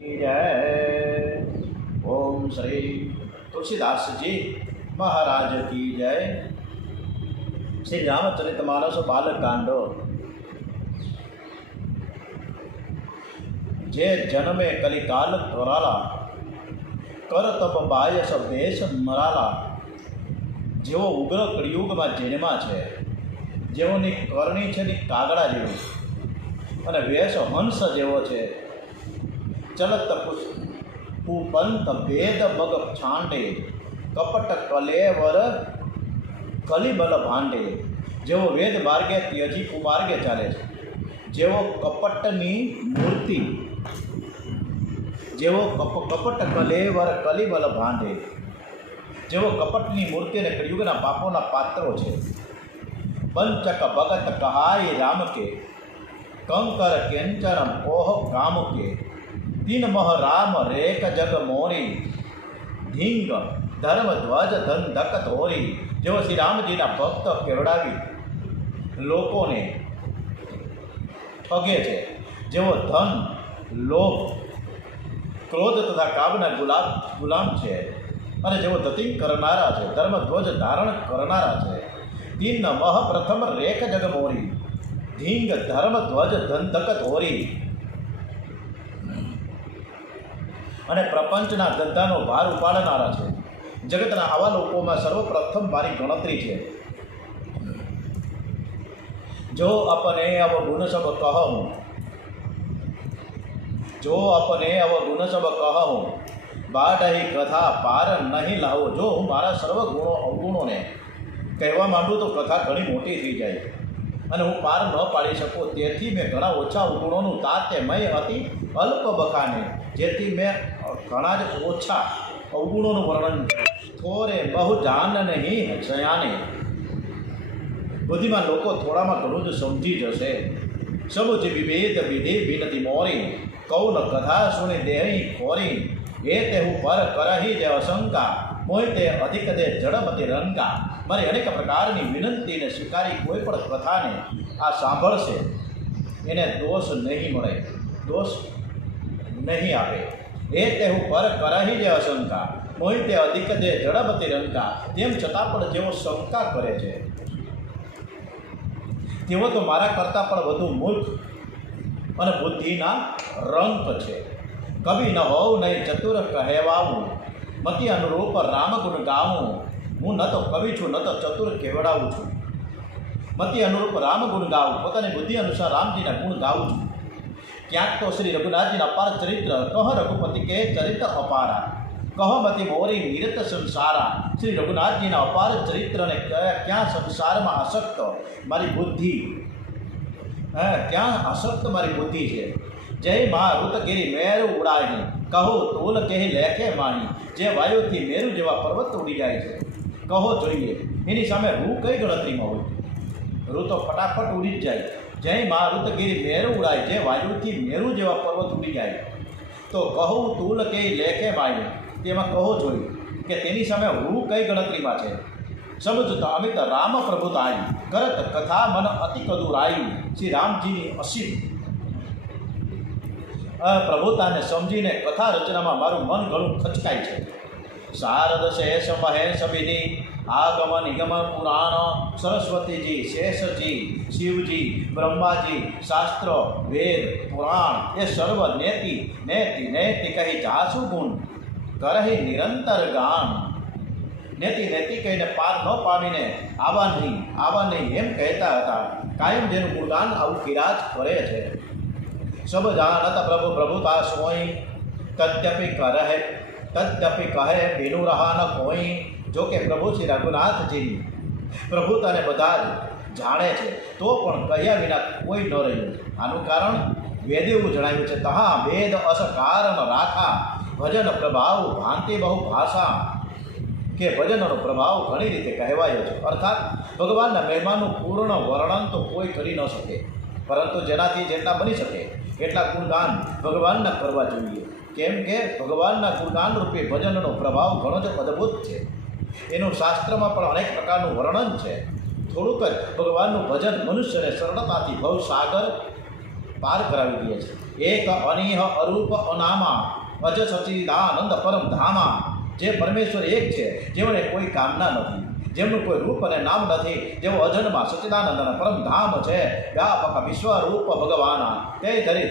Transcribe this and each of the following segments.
जय। ओम श्री तुलसीदास जी महाराज की जय। श्री रामचरितमानस बालकांडो। जे जन्मे कलिकाल कराला कर तप बायस वेश मराला। जेवो उग्र कलियुगમાં જન્મા છે, જેઓની કરણી છે ની કાગડા જેવી અને વેશ હંસ જેવો છે। चलत कुपंत भेद मग छांडे कपट कलेवर कलिबल भांडे। जेवो वेद मार्गे त्यजी कुमार्गे चाले छे, जेवो कपटनी मूर्ति, जेवो कपट कलेवर कलिबल भांडे, जेवो कपटनी मूर्ति ने कलियुगना पापोना पात्रो छे। पंचक भगत कहाय राम के कंकर केंचन ओह काम के। तीन मह राम रेक जग मोरी धींग धर्म ध्वज धन धक धोरी। जेवो श्री रामजी ना भक्त केवड़ावी लोकोने ठगे छे, जेवो धन लोभ क्रोध तथा कामना गुलाम छे अने जेवो दतिंग करनारा छे, धर्म ध्वज धारण करनारा छे। तीन मह प्रथम रेख जग मोरी धींग धर्म ध्वज धन धक धोरी। અને પ્રપંચના ધંધાનો ભાર ઉપાડનારા છે। જગતના આવા લોકોમાં સર્વપ્રથમ મારી ગણતરી છે। જો अपने अवगुण सब कहूँ, जो अपने अवगुण सब कहूँ बाट ही कथा पार नहीं लाવો। જો હું મારા સર્વ ગુણો અવગુણોને કહેવા માંડું તો કથા ઘણી મોટી થઈ જાય અને હું પાર ન પાડી શકું। તેથી મેં ઘણા ઓછા અવગુણોનું તાત્ય મય અતિ અલ્પ બખાને, જેથી મેં ઘણા જ ઓછા અવગુણોનું વર્ણન થોરે બહુ જાન નહીં જયાને। બુદ્ધિમાં લોકો થોડામાં ઘણું જ સમજી જશે। સમુચ વિભેદ વિધિ વિનતી મોરી કૌલ કથા સુણી દેહી ખોરી। એ તેહું પર કરહી જે અશંકા મોય તે અધિક દે જડમતી રંકા। મારી અનેક પ્રકારની વિનંતીને સ્વીકારી કોઈ પણ કથાને આ સાંભળશે એને દોષ નહીં મળે, દોષ નહીં આપે। એ તેહું પર કરહી જે અશંકા મોય તે અધિક દે જડમતી રંકા। તેમ છતાં પણ જેઓ શંકા કરે છે તેઓ તો મારા કરતાં પણ વધુ મૂર્ખ અને બુદ્ધિના રંક છે। કવિ ન હોવ નહીં ચતુર કહેવાવું, મતિ અનુરૂપ રામ ગુણ ગાવું। હું ન તો કવિ છું ન તો ચતુર કેવડાવું છું, મતિ અનુરૂપ રામ ગુણ ગાવું, પોતાની બુદ્ધિ અનુસાર રામજીના ગુણ ગાવું છું। ક્યાંક તો શ્રી રઘુનાથજીના અપાર ચરિત્ર કહ રઘુપતિ કે ચરિત્ર અપારા, કહ મતિ મોરી નિરત સંસારા। શ્રી રઘુનાથજીના અપાર ચરિત્રને ક્યાં સંસારમાં આસક્ત મારી બુદ્ધિ, ક્યાં આસક્ત મારી બુદ્ધિ છે। જય મા ઋતગીરી મેરુ ઉડાણી કહો તોલ કહી લેખે માણી। જે વાયુથી મેરુ જેવા પર્વત ઉડી જાય છે, કહો જોઈએ એની સામે હું કઈ ગણતરીમાં હોય। રૂ તો ફટાફટ ઉડી જ જાય। જય મા ઋતગીરી મેરુ ઉડાય, જે વાયુથી મેરુ જેવા પર્વત ઉડી જાય તો કહું તૂલ કે લેખે માણી, તેમાં કહો જોઈએ કે તેની સામે હું કઈ ગણતરીમાં છે। સમજતા અમિત રામ પ્રભુતાઈ કરત કથા મન અતિ કદુરાઈ। શ્રી રામજીની અસીમ પ્રભુતાને સમજીને કથા રચનામાં મારું મન ઘણું ખચકાય છે। શારદ શેષ મહેશ વિધિ આગમ નિગમ પુરાણ, સરસ્વતીજી શેષજી શિવજી બ્રહ્માજી શાસ્ત્ર વેદ પુરાણ એ સર્વ નેતિ નેતિ નેતિ કહી જાસુ ગુણ કરહી નિરંતર ગાન। નેતિ નેતિ કહીને પાર ન પામીને આવા નહીં એમ કહેતા હતા। કાયમ જેનું ગુણગાન આવું કિરાજ કરે છે। सब जानत प्रभु प्रभुता सोई, तद्यपि कहे बिनु रहा न कोई। जो कि प्रभु श्री रघुनाथ जी प्रभुता ने बधा जाने छे तो पण कह्या विना कोई न रह्યું। आनु कारण वेदे एवं जणाव्યું છે, तहा वेद अस कारण राखा भजन प्रभाव भांति बहु भाषा। કે ભજનનો પ્રભાવ ઘણી રીતે કહેવાયો છે। અર્થાત ભગવાનના મહિમાનું પૂર્ણ વર્ણન તો કોઈ કરી ન શકે, પરંતુ જેનાથી જેટલા બની શકે એટલા ગુણગાન ભગવાનના કરવા જોઈએ। કેમ કે ભગવાનના ગુણગાન રૂપે ભજનનો પ્રભાવ ઘણો જ અદ્ભુત છે। એનું શાસ્ત્રમાં પણ અનેક પ્રકારનું વર્ણન છે। થોડુંક જ ભગવાનનું ભજન મનુષ્યને સરળતાથી ભવસાગર પાર કરાવી દે છે. એક અનિહ અરૂપ અનામા અજ સચિદાનંદ પરમ ધામા. જે પરમેશ્વર એક છે, જેઓને કોઈ કામના નથી, જેમનું કોઈ રૂપ અને નામ નથી, જેઓ અજન્મા સચિદાનંદ અને પરમ ધામ છે. વ્યાપક વિશ્વરૂપ ભગવાના તે ધરી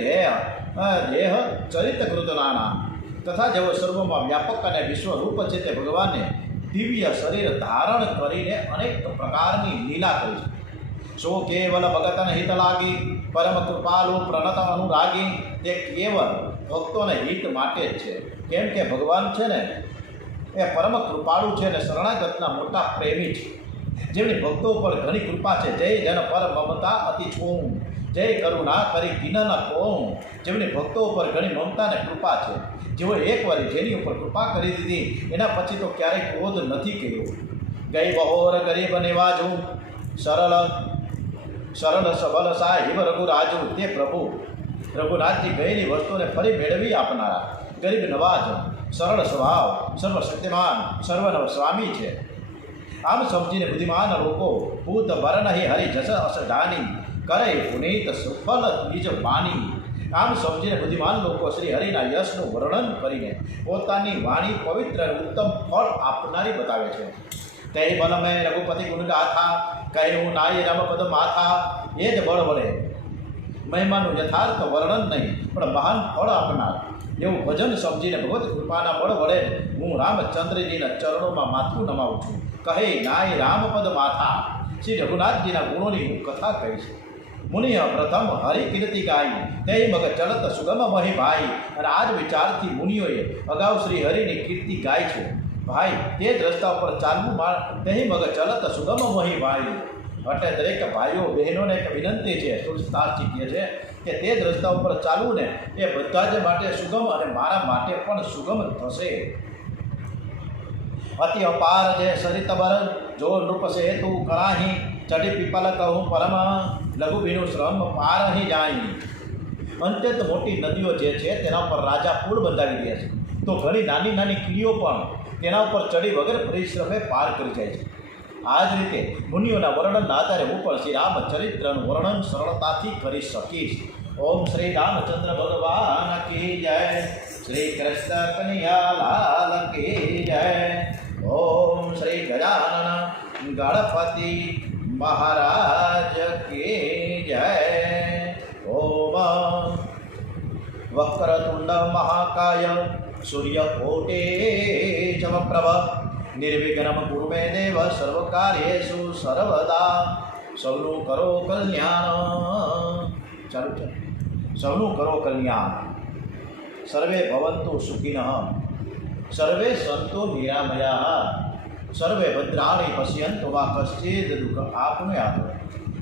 દેહ ચરિત કૃતનાના. તથા જેઓ સર્વમાં વ્યાપક અને વિશ્વરૂપ છે, તે ભગવાનને દિવ્ય શરીર ધારણ કરીને અનેક પ્રકારની લીલા કરી છે. સો કેવલ ભગતન હિત લાગી પરમ કૃપાલુ પ્રણત અનુરાગી. તે કેવલ ભક્તોને હિત માટે જ છે, કેમ કે ભગવાન છે ને એ પરમ કૃપાળુ છે અને શરણાગતના મોટા પ્રેમી છે, જેમની ભક્તો પર ઘણી કૃપા છે. જય જન પર મમતા અતિ છોમ, જય કરુણા કરી કિન ન કોમ. જેમની ભક્તો ઉપર ઘણી મમતા અને કૃપા છે, જેઓ એકવાર જેની ઉપર કૃપા કરી દીધી એના પછી તો ક્યારેય ક્રોધ નથી કર્યો. ગઈ બહોર ગરીબ નિવાજુ સરળ સબલ સાહિબ રઘુરાજુ. તે પ્રભુ રઘુનાથજી ગયેલી વસ્તુને ફરી મેળવી આપનારા, ગરીબ નવાજ, સરળ સ્વભાવ, સર્વશક્તિમાન, સર્વનવ સ્વામી છે. આમ સમજીને બુદ્ધિમાન લોકો ભૂત વરણહી હરિ જસ અસ જાની કરે પુનીત સુફલ નિજ વાણી. આમ સમજીને બુદ્ધિમાન લોકો શ્રી હરિના યશનું વર્ણન કરીને પોતાની વાણી પવિત્ર અને ઉત્તમ ફળ આપનારી બતાવે છે. તે બલ મેં રઘુપતિ ગુણ ગાથા કહ્યું નાય રમપદ માથા. એ જ બળ વડે મહિમાનું યથાર્થ વર્ણન નહીં પણ મહાન ફળ આપનાર એવું ભજન સમજીને ભગવત કૃપાના બળ વડે હું રામચંદ્રજીના ચરણોમાં માથું નમાવું છું. કહે નાય રામપદ માથા. શ્રી રઘુનાથજીના ગુણોની હું કથા કહીશ. મુનિય પ્રથમ હરિ કીર્તિ ગાઈ તે મગ ચલત સુગમ મહી ભાઈ. અને આ જ વિચારથી મુનિઓએ અગાઉ શ્રી હરિની કીર્તિ ગાય છે. ભાઈ તે જ રસ્તા ઉપર ચાલવું તે મગ ચલત સુગમ મહી ભાઈ. એટલે દરેક ભાઈઓ બહેનોને એક વિનંતી છે, તુલસીદાસજી કહે છે કે તે જ રસ્તા ઉપર ચાલવું ને એ બધા જ માટે સુગમ અને મારા માટે પણ સુગમ થશે. અતિ અપાર જે સરિત બર જો નૃપ સે તું કરાહી ચડી પીપલ કહું પરમ લઘુ બીનું શ્રમ પારહી જાય. અત્યંત મોટી નદીઓ જે છે તેના ઉપર રાજા પુલ બંધાવી દે છે, તો ઘણી નાની નાની કીડીઓ પણ તેના ઉપર ચડી વગર પરિશ્રમે પાર કરી જાય છે. આ જ રીતે મુનિઓના વર્ણનના આધારે હું પણ શ્રી રામચરિત્રનું વર્ણન સરળતાથી કરી શકીશ. ઓમ શ્રી રામચંદ્ર ભગવાન કી જય. શ્રી કૃષ્ણ કનૈયા લાલ કી જય. ઓમ શ્રી ગજાનન ગણપતિ મહારાજ કી જય. ઓમ વક્રતુંડ મહાકાય સૂર્યકોટે સમપ્રભ નિર્વિઘ્નમ કુરુ મે દેવ સર્વકાર્યેષુ સર્વદા. સૌનું કરો કલ્યાણ. ચાલુ છે. સૌનું કરો કલ્યાણ. સર્વે ભવંતુ સુખિનઃ, સર્વે સંતો નિરામયા, સર્વે ભદ્રાણી પશ્યન્તુ મા કશ્ચિદ દુઃખ આપનુયાત.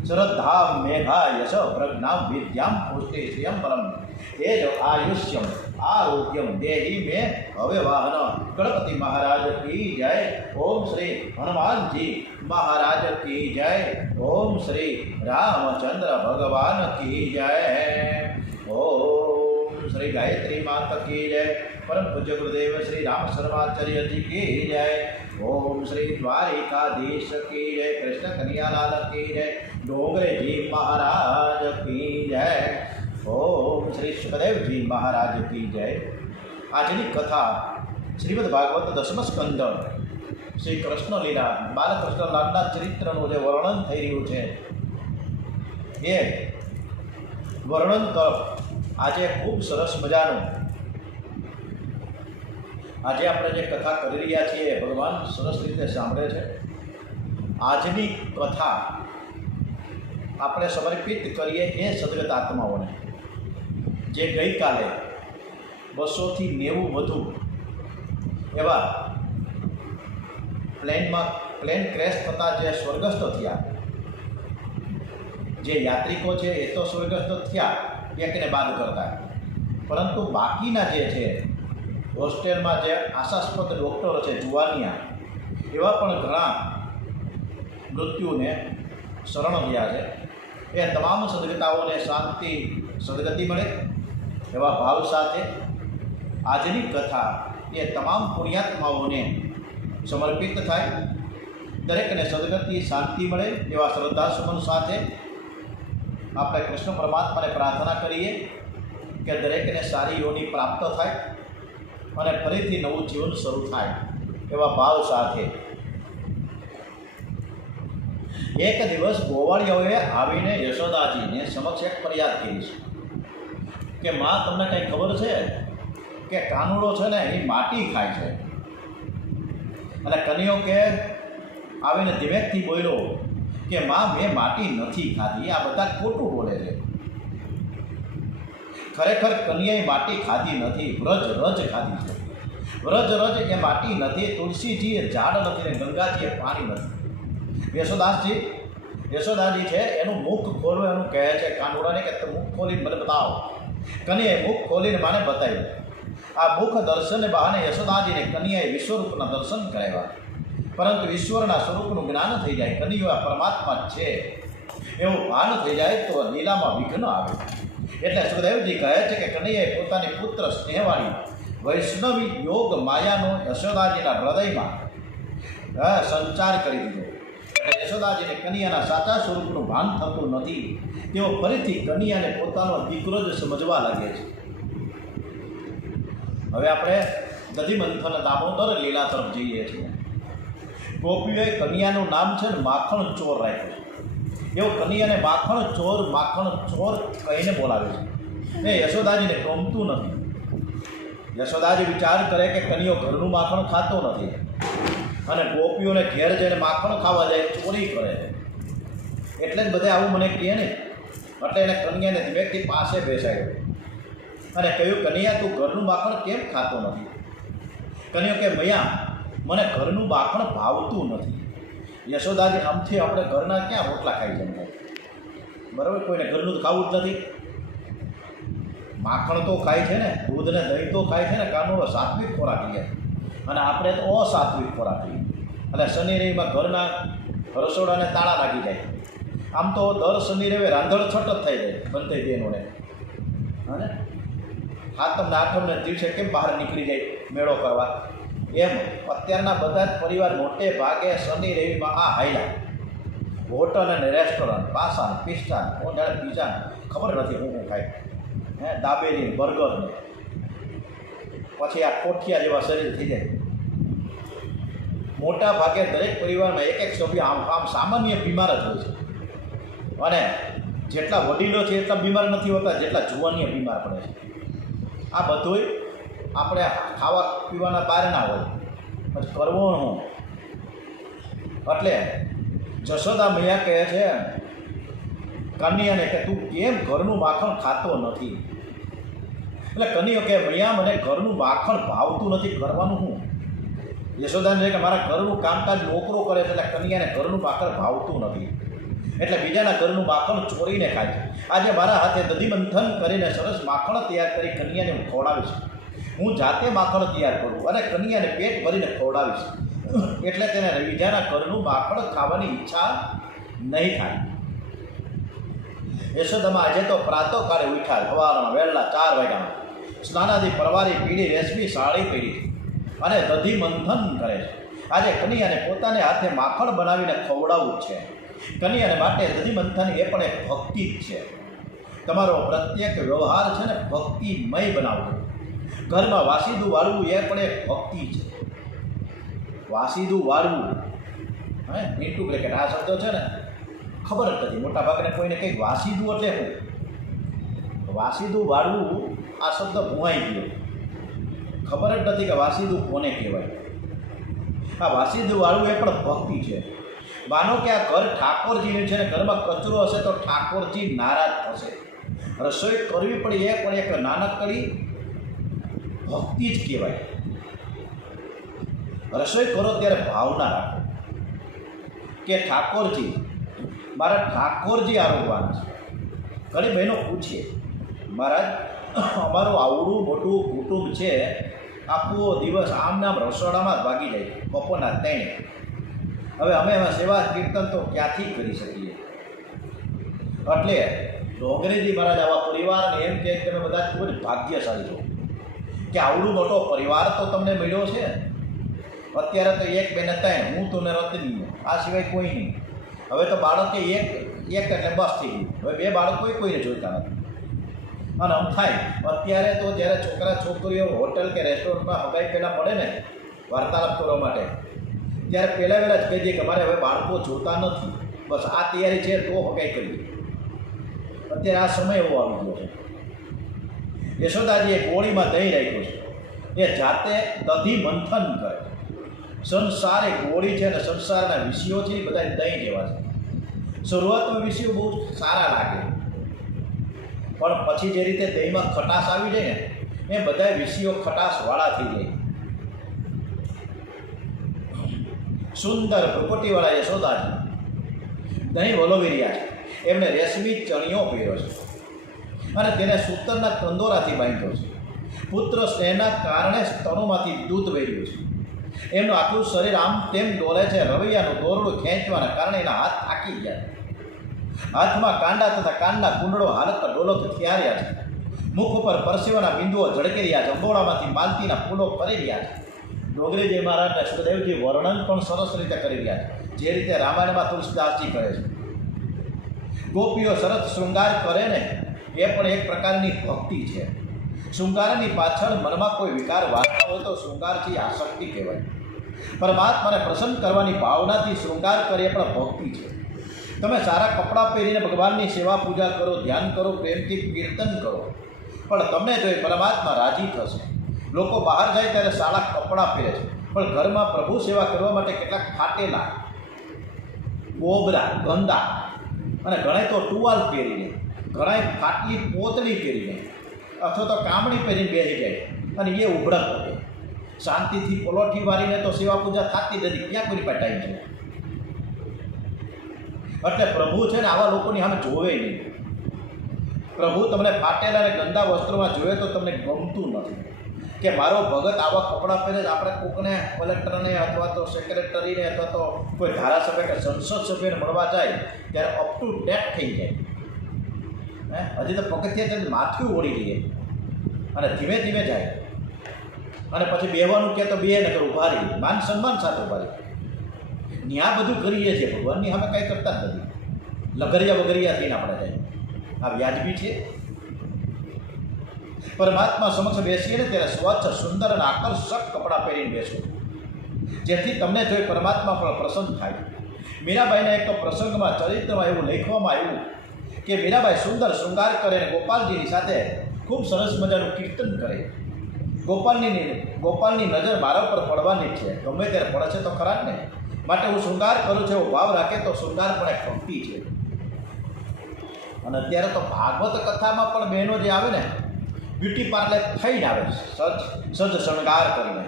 શ્રદ્ધા મેઘા યશ પ્રજ્ઞા વિદ્યામ પુષ્ટિ શ્રિયમ પરમ તેજ આયુષ્યમ આરોગ્યમ દેહી મે હવે વાહન. ગણપતિ મહારાજ કી જય. ઓમ શ્રી હનુમાનજી મહારાજ કી જય. ઓમ શ્રી રામચંદ્ર ભગવાન કી જય. ઓમ શ્રી ગાયત્રી માતા કી જય. પરમ પૂજ્ય ગુરુદેવ શ્રી રામ શર્માચાર્યજી કી જય. ઓમ શ્રી દ્વારિકાધીશ કી જય. કૃષ્ણ કનૈયાલાલ કી જય. ડોંગરેજી મહારાજ કી જય. ઓમ શ્રી સુખદેવજી મહારાજ કી જય. આજની કથા શ્રીમદ ભાગવત દસમ સ્કંદ શ્રી કૃષ્ણ લીલા બાલકૃષ્ણલાલના ચરિત્રનું જે વર્ણન થઈ રહ્યું છે એ વર્ણન તરફ આજે ખૂબ સરસ મજાનું આજે આપણે જે કથા કરી રહ્યા છીએ ભગવાન સરસ રીતે સાંભળે છે. આજની કથા આપણે સમર્પિત કરીએ એ સદગત આત્માઓને જે ગઈકાલે 200થી 90 વધુ એવા પ્લેન ક્રેશ થતાં જે સ્વર્ગસ્થ થયા, જે યાત્રિકો છે એ તો સ્વર્ગસ્થ થયા એકને બાદ કરતા, પરંતુ બાકીના જે છે હોસ્ટેલમાં જે આશાસ્પદ ડૉક્ટરો છે જુવાનિયા, એવા પણ ઘણા મૃત્યુને શરણ ગયા છે. એ તમામ સદગતાઓને શાંતિ સદગતિ મળે એવા ભાવ સાથે આજની કથા એ તમામ પુણ્યાત્માઓને સમર્પિત થાય. દરેકને સદગતિ શાંતિ મળે એવા શ્રદ્ધાસુમન સાથે આપણે કૃષ્ણ પરમાત્માને પ્રાર્થના કરીએ કે દરેકને સારી યોની પ્રાપ્ત થાય અને ફરીથી નવું જીવન શરૂ થાય એવા ભાવ સાથે એક દિવસ ગોવાળિયાઓએ આવીને યશોદાજીને સમક્ષ એક ફરિયાદ કરી છે કે માં, તમને કંઈ ખબર છે કે કાનુડો છે ને એ માટી ખાય છે? અને કન્યો કે આવીને ધીમેકથી બોલ્યો કે માં, મેં માટી નથી ખાધી, આ બધા ખોટું બોલે છે. ખરેખર કન્યાએ માટી ખાધી નથી, વ્રજ રજ ખાધી છે. વ્રજ રજ એ માટી નથી, તુલસીજી એ ઝાડ નથી ને ગંગાજી એ પાણી નથી. યશોદાજી છે એનું મુખ ખોલવું, એનું કહે છે કાનુડાને કે મુખ ખોલીને મને બતાવો. કન્યાએ મુખ ખોલીને મને બતાવ્યું. આ મુખ દર્શનને બહાને યશોદાજીને કન્યાએ વિશ્વરૂપના દર્શન કરાવ્યા. પરંતુ ઈશ્વરના સ્વરૂપનું જ્ઞાન થઈ જાય, કન્યો આ પરમાત્મા છે એવું ભાન થઈ જાય તો લીલામાં વિઘ્ન આવે. એટલે સુખદેવજી કહે છે કે કન્યાએ પોતાની પુત્ર સ્નેહવાળી વૈષ્ણવી યોગ માયાનો યશોદાજીના હૃદયમાં સંચાર કરી દીધો. યશોદાજીને કન્યાના સાચા સ્વરૂપનું ભાન થતું નથી. તેઓ ફરીથી કન્યાને પોતાનો દીકરો જ સમજવા લાગે છે. હવે આપણે દધિમંથન દામોદર લીલા તરફ જઈએ છીએ. ગોપીઓએ કન્યાનું નામ છે ને માખણ ચોર રાખ્યું છે. એવું કન્યાને માખણ ચોર કહીને બોલાવે છે. એ યશોદાજીને ગમતું નથી. યશોદાજી વિચાર કરે કે કન્યો ઘરનું માખણ ખાતો નથી અને ગોપીઓને ઘેર જઈને માખણ ખાવા જાય, ચોરી કરે છે. એટલે જ બધે આવું મને કહે ને. એટલે એને કન્યાને ધીમેકથી પાસે બેસાડ્યો અને કહ્યું, કન્યા, તું ઘરનું માખણ કેમ ખાતો નથી? કન્યો કે મૈયા, મને ઘરનું માખણ ભાવતું નથી. યશોદાજી, આમથી આપણે ઘરના ક્યાં રોટલા ખાઈ જઈએ? બરાબર, કોઈને ઘરનું ખાવું જ નથી. માખણ તો ખાય છે ને, દૂધ ને દહીં તો ખાય છે ને, કાનુડો સાત્વિક ખોરાક લે અને આપણે તો અસાત્વિક ખોરાક લઈએ. એટલે શનિ રવિમાં ઘરના રસોડાને તાળા લાગી જાય. આમ તો દર શનિ રવિ રાંધણ છટ જ થઈ જાય બંધ બહેનોને. અને સાતમને આઠમને દિવસે કેમ બહાર નીકળી જાય મેળો કરવા, એમ અત્યારના બધા જ પરિવાર મોટે ભાગે શનિ રવિમાં આ હાઈલા હોટલ અને રેસ્ટોરન્ટ, પાસા પિસ્તા, જાણે પીઝા, ખબર નથી હું ખાય, દાબેલી, બર્ગર ને પછી આ કોઠિયા જેવા શરીર થઈ જાય. મોટા ભાગે દરેક પરિવારમાં એક સભ્ય આમ સામાન્ય બીમાર જ હોય છે. અને જેટલા વડીલો છે એટલા બીમાર નથી હોતા જેટલા જુવાનીઓ બીમાર પડે છે. આ બધુંય આપણે ખાવા પીવાના બહારના હોય, પછી કરવું હું. એટલે જશોદા મૈયા કહે છે કન્યાને કે તું કેમ ઘરનું માખણ ખાતો નથી? એટલે કન્યો કે મૈયા, મને ઘરનું માખણ ભાવતું નથી, કરવાનું હું? યશોદાને કે મારા ઘરનું કામકાજ નોકરો કરે છે, એટલે કન્યાને ઘરનું માખણ ભાવતું નથી. એટલે બીજાના ઘરનું માખણ ચોરીને ખાય છે. આજે મારા હાથે દધિમંથન કરીને સરસ માખણ તૈયાર કરી કન્યાને હું ખવડાવીશ. હું જાતે માખણ તૈયાર કરું અને કન્યાને પેટ ભરીને ખવડાવીશ. એટલે તેને બીજાના ઘરનું માખણ ખાવાની ઈચ્છા નહીં થાય. યશોદામાં આજે તો પ્રાતઃકાળે ઉઠ્યા, સવારમાં વહેલા 4 વાગ્યામાં સ્નાનાદી પરવારી પીળી રેશમી સાડી પહેરી અને દધિમંથન કરે છે. આજે કન્યાને પોતાને હાથે માખણ બનાવીને ખવડાવવું છે. કન્યાને માટે દધિમંથન એ પણ એક ભક્તિ જ છે. તમારો પ્રત્યેક વ્યવહાર છે ને ભક્તિમય બનાવવો. ઘરમાં વાસીદું વાળવું એ પણ એક ભક્તિ છે. વાસીદું વાળવું, મીઠું ક્રિકેટ આ શબ્દો છે ને ખબર જ નથી મોટા ભાગને કોઈને કંઈક. વાસીદું એટલે શું? વાસીદું વાળવું આ શબ્દ ભૂવાઈ ગયો. ખબર જ નથી કે વાસીદું કોને કહેવાય. આ વાસીદું વાળવું એ પણ ભક્તિ છે. માનો કે આ ઘર ઠાકોરજીનું છે ને ઘરમાં કચરો હશે તો ઠાકોરજી નારાજ થશે. રસોઈ કરવી પડી એ પણ એક નાનકડી ભક્તિ જ કહેવાય. રસોઈ કરો ત્યારે ભાવના રાખો કે ઠાકોરજી, મારા ઠાકોરજી આરોગવાના છે. ઘણી બહેનો પૂછીએ, મહારાજ અમારું આવડું મોટું કુટુંબ છે, આખો દિવસ આમ નામ રસોડામાં જ ભાગી જાય બપોરના 3. હવે અમે એમાં સેવા કીર્તન તો ક્યાંથી કરી શકીએ? એટલે ડોંગરેજી મહારાજ આવા પરિવારને એમ કહે કે તમે બધા ખૂબ જ ભાગ્યશાળી છો કે આવડું મોટો પરિવાર તો તમને મળ્યો છે. અત્યારે તો 1, 2 ને 3, હું તો ને રતની, આ સિવાય કોઈ નહીં. હવે તો બાળકે એક એટલે બસ થઈ ગયું. હવે બે બાળકો કોઈને જોઈતા નથી. અને આમ થાય અત્યારે તો જ્યારે છોકરા છોકરીઓ હોટલ કે રેસ્ટોરન્ટમાં હગાઈ પહેલાં મળે ને વાર્તાલાપ કરવા માટે, ત્યારે પહેલાં જ કહી દે કે અમારે હવે બાળકો જોતા નથી, બસ આ તૈયારી છે તો હગાઈ કરીએ. અત્યારે આ સમય એવો આવી ગયો છે. યશોદાજીએ ગોળીમાં દહીં રાખ્યું છે, એ જાતે દધી મંથન કરે. સંસાર એ ગોળી છે ને સંસારના વિષયો છે એ બધા દહીં જેવા છે. શરૂઆતમાં વિષયો બહુ સારા લાગે, પણ પછી જે રીતે દહીંમાં ખટાશ આવી જાય ને એ બધા વિષયો ખટાશવાળા થઈ જાય. સુંદર ભ્રુકુટીવાળા યશોદાજી દહીં વલોવી રહ્યા છે. એમને રેશમી ચણિયો પહેર્યો છે અને તેને સૂતરના કંદોરાથી બાંધ્યો છે. પુત્ર સ્નેહના કારણે સ્તનોમાંથી દૂધ વહેર્યું છે. એમનું આખું શરીર આમ તેમ ડોલે છે. રવૈયાનું દોરડું ખેંચવાના કારણે એના હાથ થાકી ગયા. હાથમાં કાંડા તથા કાનના કુંડળો હાલત ડોલત થિયાર્યા છે. મુખ ઉપર પરસેવાના બિંદુઓ ઝળકી રહ્યા છે. અંબોળામાંથી માલતીના ફૂલો ફરી રહ્યા છે. ડોગરીજી મહારાજ અને સુખદેવજી વર્ણન પણ સરસ રીતે કરી રહ્યા છે, જે રીતે રામાયણમાં તુલસીદાસજી કરે છે. ગોપીઓ સરસ શૃંગાર કરે ને એ પણ એક પ્રકારની ભક્તિ છે. શૃંગારની પાછળ મનમાં કોઈ વિકાર વાળતા હોય તો શૃંગારથી આસક્તિ કહેવાય. પરમાત્માને પ્રસન્ન કરવાની ભાવનાથી શૃંગાર કરે એ પણ ભક્તિ છે. તમે સારા કપડાં પહેરીને ભગવાનની સેવા પૂજા કરો, ધ્યાન કરો, પ્રેમથી કીર્તન કરો, પણ તમને જોઈ પરમાત્મા રાજી થશે. લોકો બહાર જાય ત્યારે સારા કપડાં પહેરે છે, પણ ઘરમાં પ્રભુ સેવા કરવા માટે કેટલાક ફાટેલા, ગોબરા, ગંદા અને ઘણા તો ટુવાલ પહેરીને, ઘણા ફાટલી પોતળી પહેરીને અથવા તો કામણી પહેરીને બેસી જાય અને એ ઉભળક કરે. શાંતિથી પલોઠી વારીને તો સેવા પૂજા થતી નથી, ક્યાં કોઈ પાસે ટાઈમ છે? એટલે પ્રભુ છે ને આવા લોકોની સામે જોવે નહીં. પ્રભુ તમને ફાટેલા અને ગંદા વસ્ત્રોમાં જોવે તો તમને ગમતું નથી કે મારો ભગત આવા કપડાં પહેરે. આપણે કોકને કલેક્ટરને અથવા તો સેક્રેટરીને અથવા તો કોઈ ધારાસભ્ય કે સંસદ સભ્યને મળવા જાય ત્યારે અપ ટુ ડેટ થઈ જાય. હજી તો પગથિયે માથું ઓળી લઈએ અને ધીમે ધીમે જાય અને પછી બેવાનું કહે તો બે નગર ઊભા રહીએ, માન સન્માન સાથે ઊભા રહીએ. ત્યાં બધું કરીએ છીએ, ભગવાનની સામે કાંઈ કરતા જ નથી. લગરિયા વગરિયા થઈને આપણે જાય. આ વ્યાજબી છે? પરમાત્મા સમક્ષ બેસીએ ને ત્યારે સ્વચ્છ, સુંદર અને આકર્ષક કપડાં પહેરીને બેસો, જેથી તમને જોઈ પરમાત્મા પણ પ્રસન્ન થાય. મીરાબાઈના એક તો પ્રસંગમાં ચરિત્રમાં એવું લખવામાં આવ્યું કે મીરાબાઈ સુંદર શૃંગાર કરે અને ગોપાલજીની સાથે ખૂબ સરસ મજાનું કીર્તન કરે. ગોપાલની નજર મારા પર પડવાની જ છે, ગમે ત્યારે પડે છે તો ખરા જ ને. માટે હું શૃંગાર કરું છું એવો ભાવ રાખે તો શૃંગાર પણ એક ભક્તિ છે. અને અત્યારે તો ભાગવત કથામાં પણ બહેનો જે આવે ને બ્યુટી પાર્લર થઈને આવે, સજ શણગાર કરીને.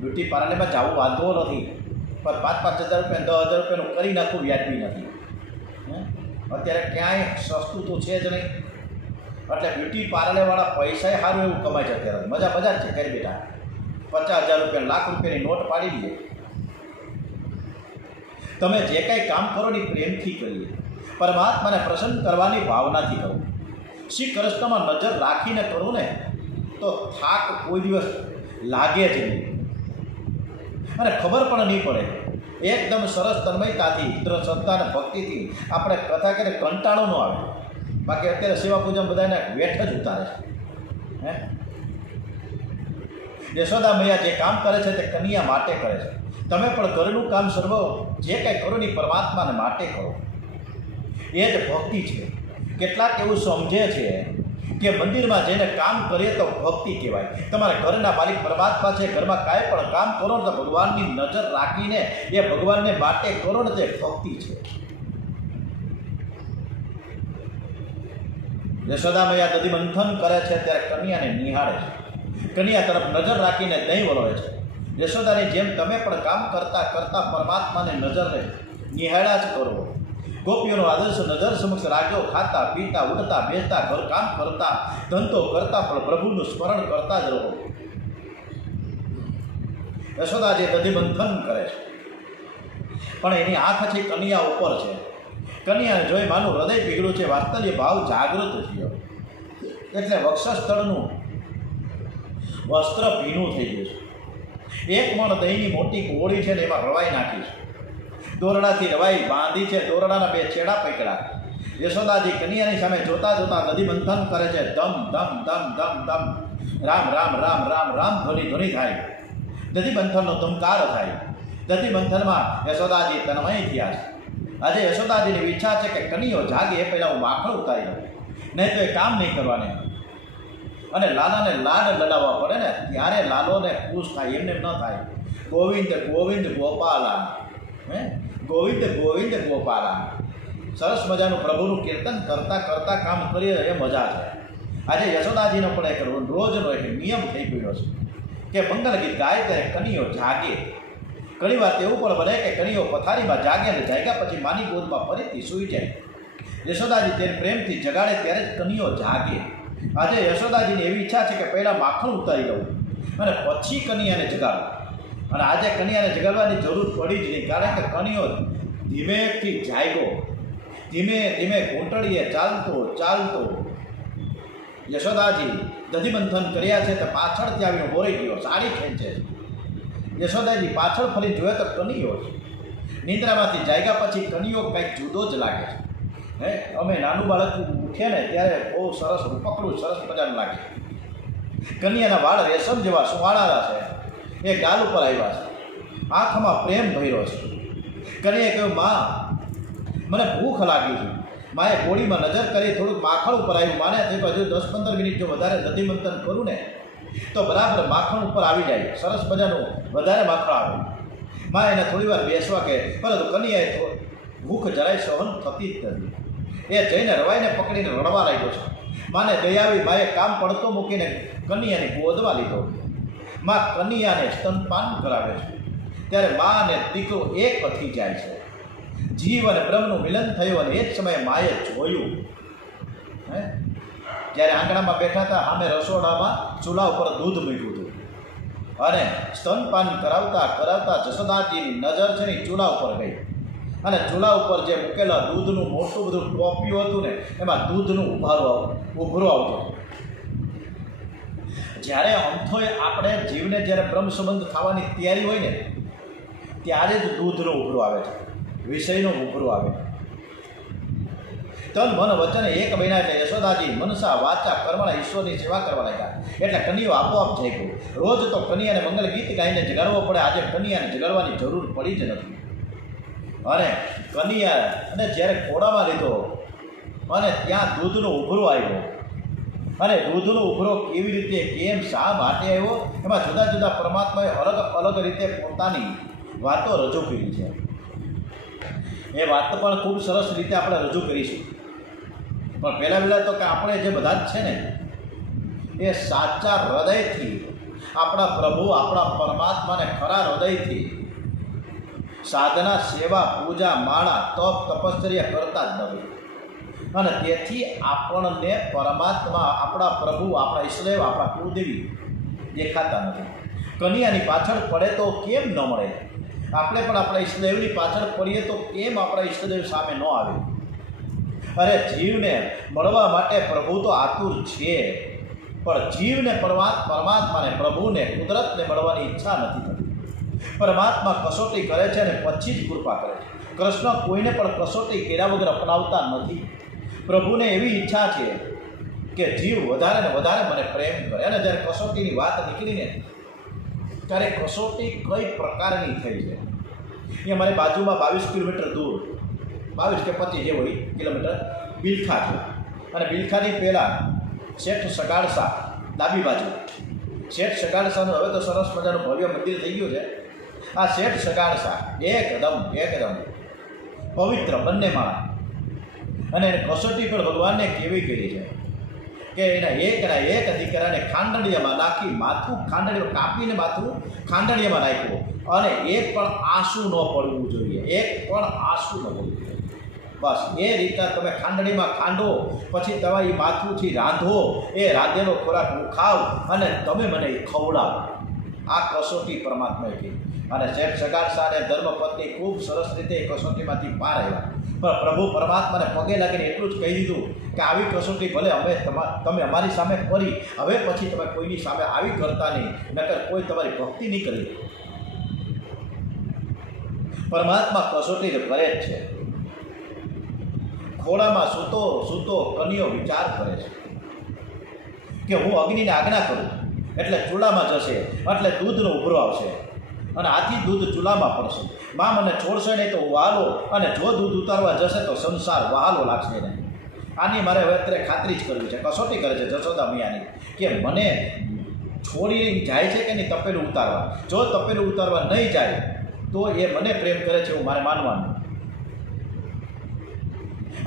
બ્યુટી પાર્લરમાં જવું વાંધો નથી, પણ 5,000 રૂપિયા 10,000 રૂપિયાનું કરી નાખવું વ્યાજબી નથી. અત્યારે ક્યાંય સસ્તું તો છે જ નહીં. એટલે બ્યુટી પાર્લરવાળા પૈસા સારું એવું કમાય છે અત્યારે. મજા જ છે ઘરે બેઠા. 50,000 રૂપિયા, લાખ રૂપિયાની નોટ પાડી દઈએ. તમે જે કાંઈ કામ કરો ને પ્રેમથી કરીએ, પરમાત્માને પ્રસન્ન કરવાની ભાવનાથી કરો. શ્રી કૃષ્ણમાં નજર રાખીને કરો ને તો થાક કોઈ દિવસ લાગે જ નહીં અને ખબર પણ નહીં પડે. એકદમ સરસ તન્મયતાથી, શ્રદ્ધા અને ભક્તિથી આપણે કથા કરીએ, કંટાળો ન આવે. બાકી અત્યારે સેવા પૂજામાં બધાને વેઠ જ ઉતારે છે. યશોદા મૈયા જે કામ કરે છે તે કન્યા માટે કરે છે. તમે પણ ઘરનું કામ સર્વ જે કાંઈ કરો ને પરમાત્માને માટે કરો. એ જ ભક્તિ છે. કેટલાક એવું સમજે છે કે મંદિરમાં જઈને કામ કરીએ તો ભક્તિ કહેવાય. તમારા ઘરના માલિક પરમાત્મા છે, ઘરમાં કાંઈ પણ કામ કરો ને તો ભગવાનની નજર રાખીને એ ભગવાનને માટે કરો ને તે ભક્તિ છે. યશોદા મૈયા દધી મંથન કરે છે ત્યારે કન્યાને નિહાળે છે. કન્યા તરફ નજર રાખીને દહીં વલોવે છે. યશોદાની જેમ તમે પણ કામ કરતાં કરતાં પરમાત્માને નજર નિહાળ્યા જ કરો. ગોપીઓનો આદર્શ નજર સમક્ષ રાખજો. ખાતા પીતા, ઉડતા બેસતા, ઘર કામ કરતા, ધંધો કરતા પણ પ્રભુનું સ્મરણ કરતા જ રહો. યશોદા જે દધી મંથન કરે છે પણ એની આંખ છે કન્યા ઉપર છે. કન્યાને જોઈ માનું હૃદય પીગળું છે, વાત્સલ્ય ભાવ જાગૃત થયો. એટલે વક્ષસ્થળનું વસ્ત્ર ભીનું થઈ ગયું છે. એક મણ દહીંની મોટી ગોળી છે ને એમાં રવાઈ નાખી છે. દોરડાથી રવાઈ બાંધી છે, દોરડાના બે છેડા પકડ્યા. યશોદાજી કન્યાની સામે જોતા જોતા દધી મંથન કરે છે. ધમ ધમ ધમ ધમ ધમ, રામ રામ રામ રામ રામ ધ્વનિ ધ્વનિ થાય. દધી મંથનનો ધમકાર થાય. દધી મંથનમાં યશોદાજી તન્મય થયા છે. આજે યશોદાજીની ઈચ્છા છે કે કનૈયો જાગે એ પહેલાં હું માખણ ઉતારી લઉં, નહીં તો એ કામ નહીં કરવાની. અને લાલાને લાડ લડાવવા પડે ને ત્યારે લાલોને ખુશ થાય, એમને ન થાય. ગોવિંદ ગોવિંદ ગોપાલા, હે ગોવિંદ ગોવિંદ ગોપાલા. સરસ મજાનું પ્રભુનું કીર્તન કરતાં કરતાં કામ કરીએ એ મજા છે. આજે યશોદાજીનો પણ એક રોજનો એક નિયમ થઈ ગયો છે કે મંગલ ગીત ગાય ત્યારે કનૈયો જાગે. ઘણી વાર એવું પણ બને કે કનૈયો પથારીમાં જાગે અને જાગ્યા પછી માની ગોદમાં ફરીથી સૂઈ જાય. યશોદાજી તેને પ્રેમથી જગાડે ત્યારે જ કનૈયો જાગે. આજે યશોદાજીની એવી ઈચ્છા છે કે પહેલાં માખણ ઉતારી લઉં અને પછી કનૈયાને જગાડું. અને આજે કનૈયાને જગાડવાની જરૂર પડી જ નહીં, કારણ કે કનૈયો ધીમેથી જાગ્યો, ધીમે ધીમે ઘૂંટડીએ ચાલતો ચાલતો. યશોદાજી દધિમંથન કર્યા છે તો પાછળથી આવીને બોરી ગયો, સાડી ખેંચે છે. યશોદાજી પાછળ ફરી જોયે તો કનૈયો છે. નિંદ્રામાંથી જાગ્યા પછી કનૈયો કંઈક જુદો જ લાગે છે. હે અમે નાનું બાળક ઉઠે ને ત્યારે બહુ સરસ પકડું સરસ મજાનું લાગે. કન્યાના વાળ રેશમ જેવા સુવાળાના છે, એ ગાલ ઉપર આવ્યા છે, આંખમાં પ્રેમ ભર્યો છે. કન્યાએ કહ્યું, માં મને ભૂખ લાગી છે. માએ ગોળીમાં નજર કરી, થોડુંક માખણ ઉપર આવ્યું. માને થયું હજુ 10-15 મિનિટ જો વધારે દધિમંથન કરું ને તો બરાબર માખણ ઉપર આવી જાય, સરસ મજાનું વધારે માખણ આવે. માં એને થોડી વાર બેસવા કહે, પરંતુ કન્યાએ ભૂખ જરાય સહન થતી જ નથી. એ જઈને રવાઈને પકડીને રડવા લાગ્યો છે. માને દયા આવી, માએ કામ પડતો મૂકીને કન્યાની ગોદમાં લીધો. માં કન્યાને સ્તનપાન કરાવે છે. ત્યારે મા અને દીકરો એક થઈ જાય છે. જીવ અને બ્રહ્મનું મિલન થયું અને એ જ સમયે માએ જોયું. હે જ્યારે આંગણામાં બેઠા હતા, સામે રસોડામાં ચૂલા ઉપર દૂધ મૂક્યું હતું અને સ્તનપાન કરાવતા કરાવતા યશોદાજીની નજર છે ને ચૂલા ઉપર ગઈ. અને ચૂલા ઉપર જે મૂકેલા દૂધનું મોટું બધું ટોપિયું હતું ને એમાં દૂધનું ઉભરો આવતો. જ્યારે અમથોય આપણે જીવને જ્યારે બ્રહ્મ સંબંધ થવાની તૈયારી હોય ને ત્યારે જ દૂધનો ઉભરો આવે છે, વિષયનો ઉભરો આવે. તન મન વચન એક બન્યા એટલે યશોદાજી મનસા વાચા કર્મણા ઈશ્વરની સેવા કરવા લાગ્યા. એટલે કન્યાઓ આપોઆપ થઈ ગયું. રોજ તો કન્યાને મંગલ ગીત ગાઈને જગાડવો પડે, આજે કન્યાને જગાડવાની જરૂર પડી જ નથી. અને કન્યાને જ્યારે ખોડામાં લીધો અને ત્યાં દૂધનો ઉભરો આવ્યો. અને દૂધનો ઉભરો કેવી રીતે, કેમ, શા માટે આવ્યો, એમાં જુદા જુદા પરમાત્માએ અલગ અલગ રીતે પોતાની વાતો રજૂ કરી છે. એ વાત પણ ખૂબ સરસ રીતે આપણે રજૂ કરીશું. પણ પહેલાં તો કે આપણે જે બધા જ છે ને એ સાચા હૃદયથી આપણા પ્રભુ આપણા પરમાત્માને ખરા હૃદયથી સાધના, સેવા, પૂજા, માળા, તપ, તપશ્ચર્યા કરતા જ નથી. અને તેથી આપણને પરમાત્મા, આપણા પ્રભુ, આપણા ઈષ્ટદેવ, આપણા કુળદેવી દેખાતા નથી. કન્યાની પાછળ પડે તો કેમ ન મળે? આપણે પણ આપણા ઈષ્ટદેવની પાછળ પડીએ તો કેમ આપણા ઈષ્ટદેવ સામે ન આવે? અરે જીવને મળવા માટે પ્રભુ તો આતુર છે, પણ જીવને પરમાત્માને, પ્રભુને, કુદરતને મળવાની ઈચ્છા નથી થતી. પરમાત્મા કસોટી કરે છે અને પછી જ કૃપા કરે છે. કૃષ્ણ કોઈને પણ કસોટી કર્યા વગર અપનાવતા નથી. પ્રભુને એવી ઈચ્છા છે કે જીવ વધારે ને વધારે મને પ્રેમ કરે. અને જ્યારે કસોટીની વાત નીકળીને ત્યારે કસોટી કઈ પ્રકારની થઈ છે એ અમારી બાજુમાં 22 કિલોમીટર દૂર, 22 કે 25 જે હોય કિલોમીટર બિલખા છે. અને બિલખાની પહેલાં શેઠ સગાડસા ડાબી બાજુ, શેઠ સગાડસાનું હવે તો સરસ મજાનું ભવ્ય મંદિર થઈ ગયું છે. આ શેઠ સગાડસા એકદમ પવિત્ર બંને માળા. અને એને કસોટી પણ ભગવાનને કેવી કરી છે કે એના એક દીકરાને ખાંડણીયામાં નાખી, માથું ખાંડણીમાં કાપીને માથું ખાંડણીયામાં નાખ્યું. અને એક પણ આંસુ ન પડવું જોઈએ, એક પણ આંસુ ન પડવું જોઈએ. બસ એ રીતના તમે ખાંડણીમાં ખાંડો, પછી તમારી માથુંથી રાંધો, એ રાંધેલો ખોરાક હું ખાવ અને તમે મને ખવડાવો. આ કસોટી પરમાત્માએ કીધી. અને શેઠ સગાડસા અને ધર્મપત્ની ખૂબ સરસ રીતે એ કસોટીમાંથી પાર આવ્યા. પણ પ્રભુ પરમાત્માને પગે લાગીને એટલું જ કહી દીધું કે આવી કસોટી ભલે તમે અમારી સામે કરી, હવે પછી તમે કોઈની સામે આવી કરતા નહીં, નકર કોઈ તમારી ભક્તિ નહીં કરી. પરમાત્મા કસોટી તો કરે જ છે. ખોળામાં સૂતો સૂતો કન્યો વિચાર કરે છે કે હું અગ્નિને આજ્ઞા કરું એટલે ચૂલામાં જશે, એટલે દૂધનો ઉભરો આવશે અને આથી દૂધ ચૂલામાં પડશે. માં મને છોડશે નહીં તો વહાલો, અને જો દૂધ ઉતારવા જશે તો સંસાર વહાલો લાગશે નહીં. આની મારે હવે અત્યારે ખાતરી જ કરવી છે. કસોટી કરે છે જશોદા મૈયાની કે મને છોડી જાય છે કે નહીં તપેલું ઉતારવા. જો તપેલું ઉતારવા નહીં જાય તો એ મને પ્રેમ કરે છે એવું મારે માનવાનું.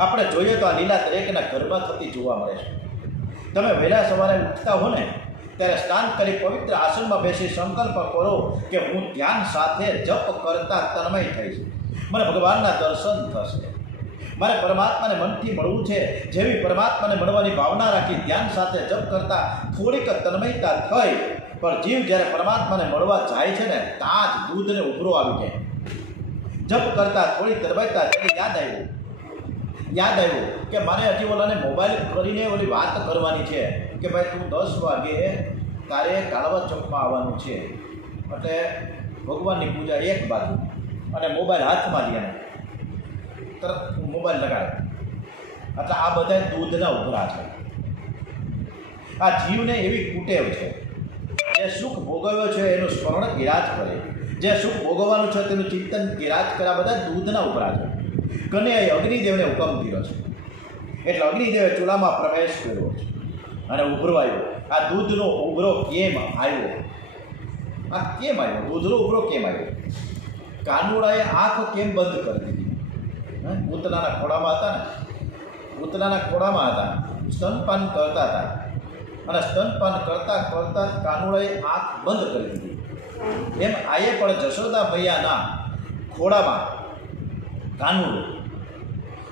આપણે જોઈએ તો આ લીલા દરેકના ઘરમાં થતી જોવા મળે છે. તમે વહેલા સવારે ઉઠતા હો ને ત્યારે સ્નાન કરી પવિત્ર આસનમાં બેસી સંકલ્પ કરો કે હું ધ્યાન સાથે જપ કરતા તન્મય થઈશ, મને ભગવાનના દર્શન થશે, મારે પરમાત્માને મનથી મળવું છે. જેવી પરમાત્માને મળવાની ભાવના રાખી ધ્યાન સાથે જપ કરતા થોડીક તન્મયતા થઈ, પણ જીવ જ્યારે પરમાત્માને મળવા જાય છે ને ત્યાં જ દૂધને ઉભરો આવી જાય. જપ કરતા થોડી તન્મયતા થઈ યાદ આવ્યું કે મારે હજી ઓલાને મોબાઈલ કરીને ઓલી વાત કરવાની છે કે ભાઈ તું 10 વાગે તારે કાળવા ચોકમાં આવવાનું છે. એટલે ભગવાનની પૂજા એક બાજુ અને મોબાઈલ હાથમાં લીધા, તરત મોબાઈલ લગાડે. એટલે આ બધા દૂધના ઉભરા છે. આ જીવને એવી કુટેવ છે, જે સુખ ભોગવ્યો છે એનું સ્મરણ ગિરાજ કરે, જે સુખ ભોગવવાનું છે તેનું ચિંતન ગિરાજ કરે. આ બધા દૂધના ઉભરા છે. કન્યાએ અગ્નિદેવને હુકમ કર્યો છે એટલે અગ્નિદેવે ચૂલામાં પ્રવેશ કર્યો છે અને ઉભરો આવ્યો. આ દૂધનો ઉભરો કેમ આવ્યો? આ કેમ આવ્યો? દૂધનો ઉભરો કેમ આવ્યો? કાનુડાએ આંખ કેમ બંધ કરી દીધી? પૂતનાના ખોળામાં હતા ને, પૂતનાના ખોળામાં હતા, સ્તનપાન કરતા હતા અને સ્તનપાન કરતા કરતા કાનુડાએ આંખ બંધ કરી દીધી. એમ આયે પણ જશોદા મૈયાના ખોળામાં કાનુડો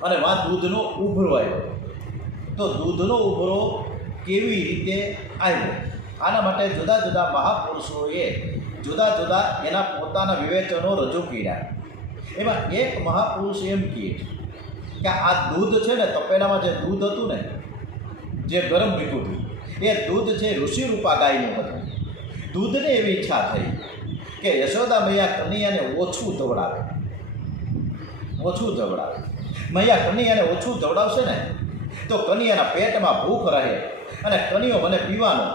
અને વા દૂધનો ઉભરો આવ્યો. તો દૂધનો ઉભરો કેવી રીતે આવ્યો? આના માટે જુદા જુદા મહાપુરુષોએ જુદા જુદા એના પોતાના વિવેચનો રજૂ કર્યા. એમાં એક મહાપુરુષ એમ કહે કે આ દૂધ છે ને, તપેલામાં જે દૂધ હતું ને, જે ગરમ મીઠું હતું, એ દૂધ છે ઋષિરૂપા ગાયનું હતું. દૂધને એવી ઈચ્છા થઈ કે યશોદા મૈયા કનૈયાને ઓછું દવડાવે. મૈયા કનૈયાને ઓછું દવડાવશે ને તો કનૈયાના પેટમાં ભૂખ રહે અને કનૈયો મને પીવાનો.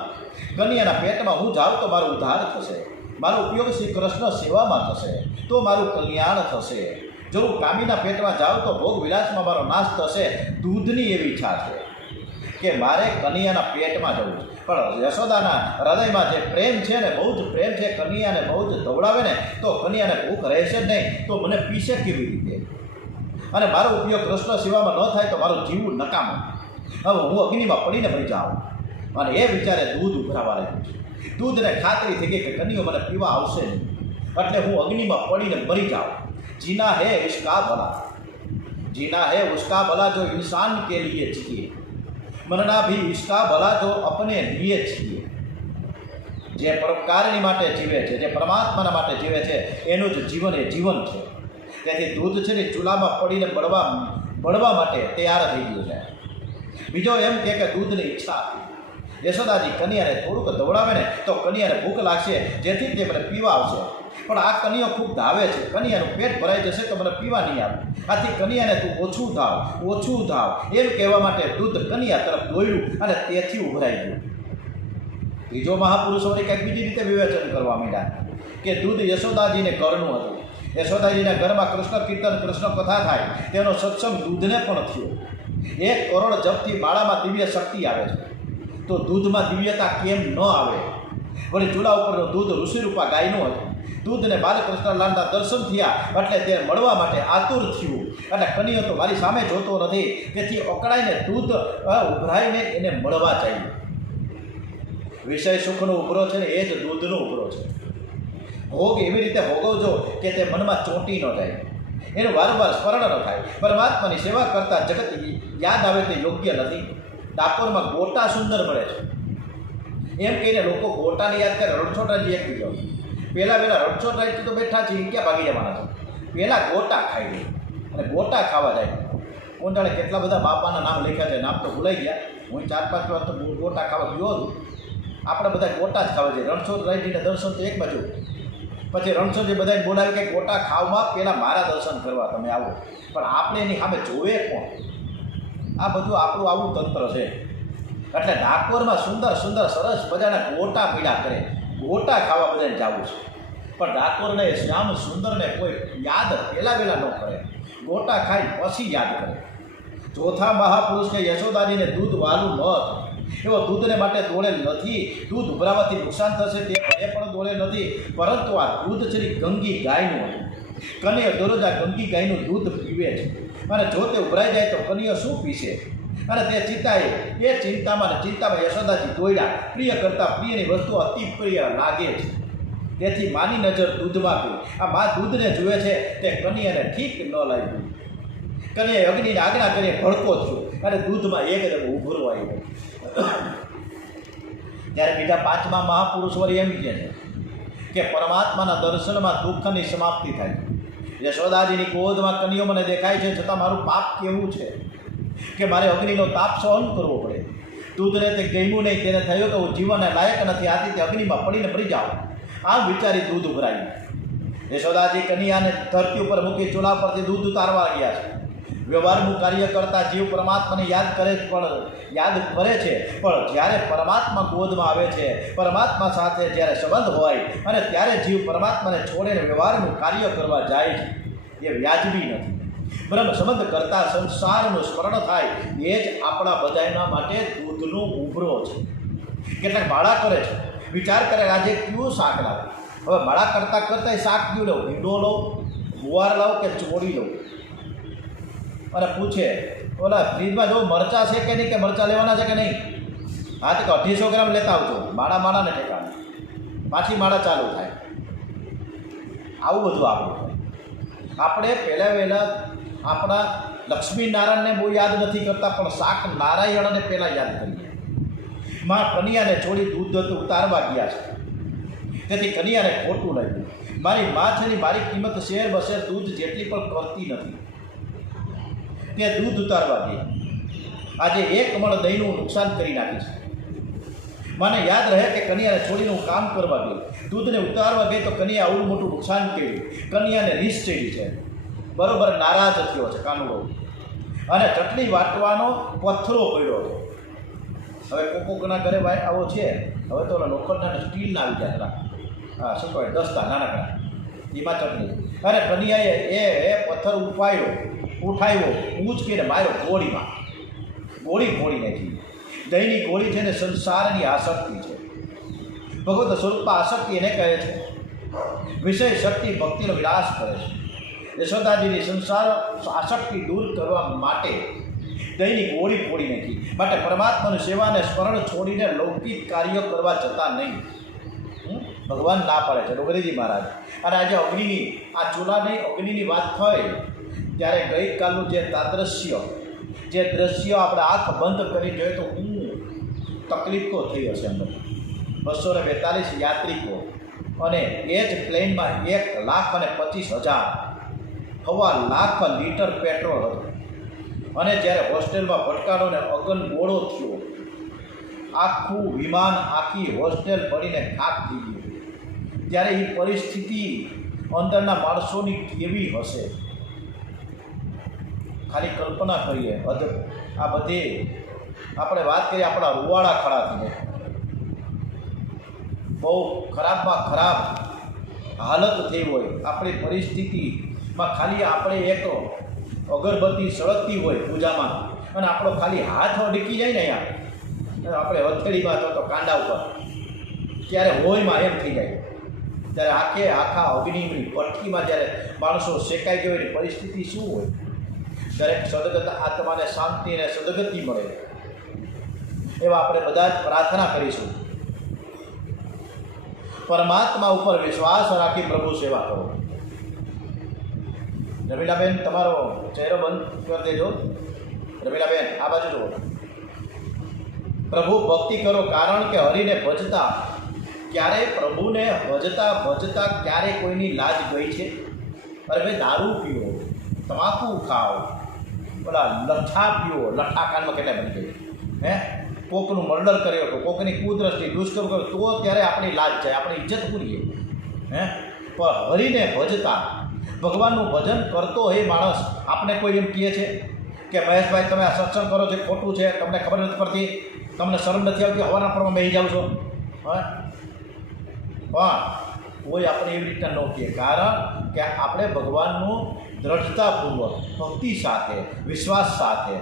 કનૈયાના પેટમાં હું જાઉં તો મારો ઉદ્ધાર થશે, મારો ઉપયોગ શ્રી કૃષ્ણ સેવામાં થશે, તો મારું કલ્યાણ થશે. જો હું કામીના પેટમાં જાઉં તો ભોગ વિલાસમાં મારો નાશ થશે. દૂધની એવી ઈચ્છા છે કે મારે કનૈયાના પેટમાં જવું છે. પણ યશોદાના હૃદયમાં જે પ્રેમ છે ને, બહુ જ પ્રેમ છે, કનૈયાને બહુ જ દવડાવે ને તો કનૈયાને ભૂખ રહેશે જ નહીં, તો મને પીશે કેવી રીતે? અને મારો ઉપયોગ કૃષ્ણ સેવામાં ન થાય તો મારું જીવવું નકામું. હવે હું અગ્નિમાં પડીને મરી જાઉં. અને એ વિચારે દૂધ ઉભરાવા લાગ્યું છે. દૂધને ખાતરી થઈ ગઈ કે કનૈયો મને પીવા આવશે નહીં, એટલે હું અગ્નિમાં પડીને મરી જાઉં. જીના હે ઇશ્કા ભલા, जीना है उसका भला जो इंसान के लिए चाहिए, मरना भी इसका भला जो अपने लिए चाहिए. જે પરોપકારની માટે જીવે છે, જે પરમાત્માના માટે જીવે છે, એનું જ જીવન એ જીવન છે. તેથી દૂધ છે ને ચૂલામાં પડીને બળવા માટે તૈયાર થઈ ગયું છે. બીજો એમ કે દૂધની ઈચ્છા હતી. યશોદાજી કન્યાને થોડુંક દવડાવે ને તો કન્યાને ભૂખ લાગશે, જેથી તે મને પીવા આવશે. પણ આ કન્યા ખૂબ ધાવે છે, કન્યાનું પેટ ભરાઈ જશે તો મને પીવા નહીં આવે. આથી કન્યાને તું ઓછું ધાવ એમ કહેવા માટે દૂધ કન્યા તરફ દોડ્યું અને તેથી ઉભરાઈ ગયું. ત્રીજો મહાપુરુષ વળી કંઈક બીજી રીતે વિવેચન કરવા માંડ્યા કે દૂધ યશોદાજીને ઘરનું હતું. યશોદાજીના ઘરમાં કૃષ્ણ કીર્તન, કૃષ્ણ કથા થાય, તેનો સત્સંગ દૂધને પણ થયો. 1 કરોડ જપથી માળામાં દિવ્ય શક્તિ આવે છે, તો દૂધમાં દિવ્યતા કેમ ન આવે? વળી ચૂલા ઉપરનું દૂધ ઋષિરૂપા ગાયનું હતું. દૂધને બાલકૃષ્ણલાલના દર્શન થયા એટલે તે મળવા માટે આતુર થયું. અને કન્યો તો મારી સામે જોતો નથી, તેથી અકળાઈને દૂધ ઉભરાઈને એને મળવા ચાલ્યું. વિષય સુખનો ઉભરો છે ને એ જ દૂધનો ઉભરો છે. ભોગ એવી રીતે ભોગવજો કે તે મનમાં ચોંટી ન જાય, એનું વારંવાર સ્મરણ ન થાય. પરમાત્માની સેવા કરતાં જગત યાદ આવે તે યોગ્ય નથી. ડાકોરમાં ગોટા સુંદર મળે છે એમ કહીને લોકો ગોટાને યાદ કરે. રણછોડરાજી એક બીજો પહેલાં રણછોડરાજી તો બેઠા છે, એ ક્યાં ભાગી જવાના છે? પહેલાં ગોટા ખાઈ લે અને ગોટા ખાવા જાય. કોણ જાણે કેટલા બધા બાપાના નામ લખ્યા છે, નામ તો ભૂલાઈ ગયા. હું 4-5 વાર તો ગોટા ખાવા ગયો છું. આપણે બધા ગોટા જ ખાવા જઈએ. રણછોડરાયજીના દર્શન તો એક બાજુ, પછી રણછોડજી બધાને બોલાવે કે ગોટા ખાવમાં પહેલાં મારા દર્શન કરવા તમે આવો. પણ આપણે એની સામે જોવે કોણ? આ બધું આપણું આવું તંત્ર છે. એટલે ડાકોરમાં સુંદર સુંદર સરસ બધાને ગોટા પીડા કરે, ગોટા ખાવા બધાને જવું છે. પણ ડાકોરને શ્યામ સુંદરને કોઈ યાદ પહેલાં વહેલા ન કરે, ગોટા ખાઈ પછી યાદ કરે. ચોથા મહાપુરુષ કે યશોદાજીને દૂધ વાલું ન હતું, એવો દૂધને માટે દોડેલ નથી. દૂધ ઉભરાવાથી નુકસાન થશે તે ભયે પણ દોડેલ નથી. પરંતુ આ દૂધ છે ગંગી ગાયનું હતું. કનૈયો દરરોજ આ ગંગી ગાયનું દૂધ પીવે છે, અને જો તે ઉભરાઈ જાય તો કનૈયો શું પીશે? અને તે ચિંતામાં યશોદાજી દોડ્યા. પ્રિય કરતાં પ્રિયની વસ્તુ અતિ પ્રિય લાગે છે, તેથી માની નજર દૂધમાં ગઈ. આ મા દૂધને જુએ છે તે કનૈયાને ઠીક ન લાગ્યું. કનૈયાએ અગ્નિને આજ્ઞા કરીને ભડકો થયો અને દૂધમાં એકદમ ઉભરો આવ્યો. ત્યારે બીજા પાંચમા મહાપુરુષ વળી એમ કહે છે કે પરમાત્માના દર્શનમાં દુઃખની સમાપ્તિ થાય. યશોદાજીની ગોદમાં કનૈયો મને દેખાય છે, છતાં મારું પાપ કેવું છે કે મારે અગ્નિનો તાપ સહન કરવો પડે. દૂધને તે ગમ્યું નહીં, તેને થયું કે હું જીવનને લાયક નથી, આથી તે અગ્નિમાં પડીને મરી જાઉં. આમ વિચારી દૂધ ઉભરાયું. યશોદાજી કનૈયાને ધરતી ઉપર મૂકી ચૂલા પરથી દૂધ ઉતારવા ગયા છે. વ્યવહારનું કાર્ય કરતા જીવ પરમાત્માને યાદ કરે છે, પણ જ્યારે પરમાત્મા ગોદમાં આવે છે, પરમાત્મા સાથે જ્યારે સંબંધ હોય અને ત્યારે જીવ પરમાત્માને છોડીને વ્યવહારનું કાર્ય કરવા જાય છે, એ વ્યાજબી નથી. બ્રહ્મ સંબંધ કરતાં સંસારનું સ્મરણ થાય, એ જ આપણા બધાના માટે દૂધનો ઉભરો છે. કેટલાક માળા કરે છે, વિચાર કરે આજે કયું શાક લાવે. હવે માળા કરતાં શાક કયું લઉં? ભીંડો લઉં, ગુવાર લાવું કે ચોળી લઉં? અને પૂછે ઓલા ફ્રીજમાં જો મરચાં છે કે નહીં, કે મરચાં લેવાના છે કે નહીં? હા તો 250 ગ્રામ લેતા આવજો. માળાને ઠેકાણે પાછી માળા ચાલુ થાય. આવું બધું આપણું થાય. આપણે પહેલાં વહેલાં આપણા લક્ષ્મીનારાયણને બહુ યાદ નથી કરતા, પણ શાક નારાયણને પહેલાં યાદ કરીએ. માં કનૈયાને છોડી દૂધ ઉતારવા ગયા છે, તેથી કનૈયાને ખોટું લાગ્યું. મારી માં છે ને મારી કિંમત શેર બશેર દૂધ જેટલી પણ કરતી નથી, તે દૂધ ઉતારવા દે. આજે 1 મણ દહીંનું નુકસાન કરી નાખી છે. મને યાદ રહે કે કનૈયાને છોડીને હું કામ કરવા ગઈ, દૂધને ઉતારવા ગઈ તો કનૈયા આવડું મોટું નુકસાન કર્યું. કનૈયાને રીસ ચડી છે, બરોબર નારાજ થયો છે કાનુડો, અને ચટણી વાટવાનો પથ્થરો પડ્યો હતો. હવે કોકોના ઘરે ભાઈ આવો છે, હવે તો લોખંડના સ્ટીલના આવી ગયા, હા શું કહેવાય, દસ્તા નાનકડા, એમાં ચટણી. અને કનૈયાએ એ પથ્થર ઉઠાવ્યો, ઊંચકીને માર્યો ગોળીમાં. ગોળી ફોડી નાખી. દહીંની ગોળી છે ને સંસારની આસક્તિ છે. ભગવત સ્વરૂપમાં આસક્તિ એને કહે છે. વિષય શક્તિ ભક્તિનો વિનાશ કરે છે. યશોદાજીની સંસાર આસક્તિ દૂર કરવા માટે દહીંની ગોળી ફોડી નાખી. માટે પરમાત્માની સેવાને સ્મરણ છોડીને લૌકિક કાર્ય કરવા જતા નહીં. ભગવાન ના પાડે છે ડોગરીજી મહારાજ. અને આજે અગ્નિની આ ચૂલા નહીં, અગ્નિની વાત થાય ત્યારે ગઈકાલનું જે દ્રશ્ય આપણે આંખ બંધ કરી જોઈએ તો હું તકલીફો થઈ હશે. અંદર 242 યાત્રિકો અને એ જ પ્લેનમાં 1,25,000 1.25 લીટર પેટ્રોલ હતું. અને જ્યારે હોસ્ટેલમાં ભટકાડો ને અગનગોળો થયો, આખું વિમાન આખી હોસ્ટેલ ભરીને ખાક થઈ ગયું, ત્યારે એ પરિસ્થિતિ અંદરના માણસોની કેવી હશે ખાલી કલ્પના કરીએ. આ બધી આપણે વાત કરીએ, આપણા રૂવાડા ખડા થઈને બહુ ખરાબમાં ખરાબ હાલત થઈ હોય આપણી પરિસ્થિતિમાં, ખાલી આપણે એક અગરબત્તી સળગતી હોય પૂજામાં અને આપણો ખાલી હાથ અડકી જાય ને અહીંયા આપણે હથેળીમાં તો કાંડા ઉપર, ત્યારે હોયમાં એમ થઈ જાય. ત્યારે આખા અગ્નિની ભઠ્ઠીમાં જ્યારે માણસો શેકાઈ ગયો એની પરિસ્થિતિ શું હોય? દરેક સદગત આત્માને શાંતિ અને સદગતિ મળે એવા આપણે બધા જ પ્રાર્થના કરીશું. પરમાત્મા ઉપર વિશ્વાસ રાખી પ્રભુ સેવા કરો. રમીલાબેન તમારો ચહેરો બંધ કરી દેજો. રમીલાબેન આ બાજુ જુઓ. પ્રભુ ભક્તિ કરો, કારણ કે હરિને ભજતા ક્યારેય પ્રભુને ભજતા ક્યારેય કોઈની લાજ ગઈ છે? અરે ભાઈ દારૂ પીવો, તમાકુ ખાઓ, ઓલા લઠ્ઠા પીવો, લઠ્ઠા કાનમાં કેટલા બની ગઈ, કોકનું મર્ડર કર્યો હતો, કોકની કુદ્રષ્ટિ દુષ્કર્મ કર્યો તો ત્યારે આપણી લાજ જાય, આપણી ઇજ્જત પૂરીએ. પણ હરિને ભજતા ભગવાનનું ભજન કરતો એ માણસ આપણે કોઈ એમ કહે છે કે મહેશભાઈ તમે આ સત્સંગ કરો છો ખોટું છે, તમને ખબર નથી પડતી, તમને શરમ નથી આવતી, હવાના પરમાં બેસી જાવ છો? હા, પણ કોઈ આપણે એવી રીતના ન કહીએ, કારણ કે આપણે ભગવાનનું દ્રઢતાપૂર્વક ભક્તિ સાથે વિશ્વાસ સાથે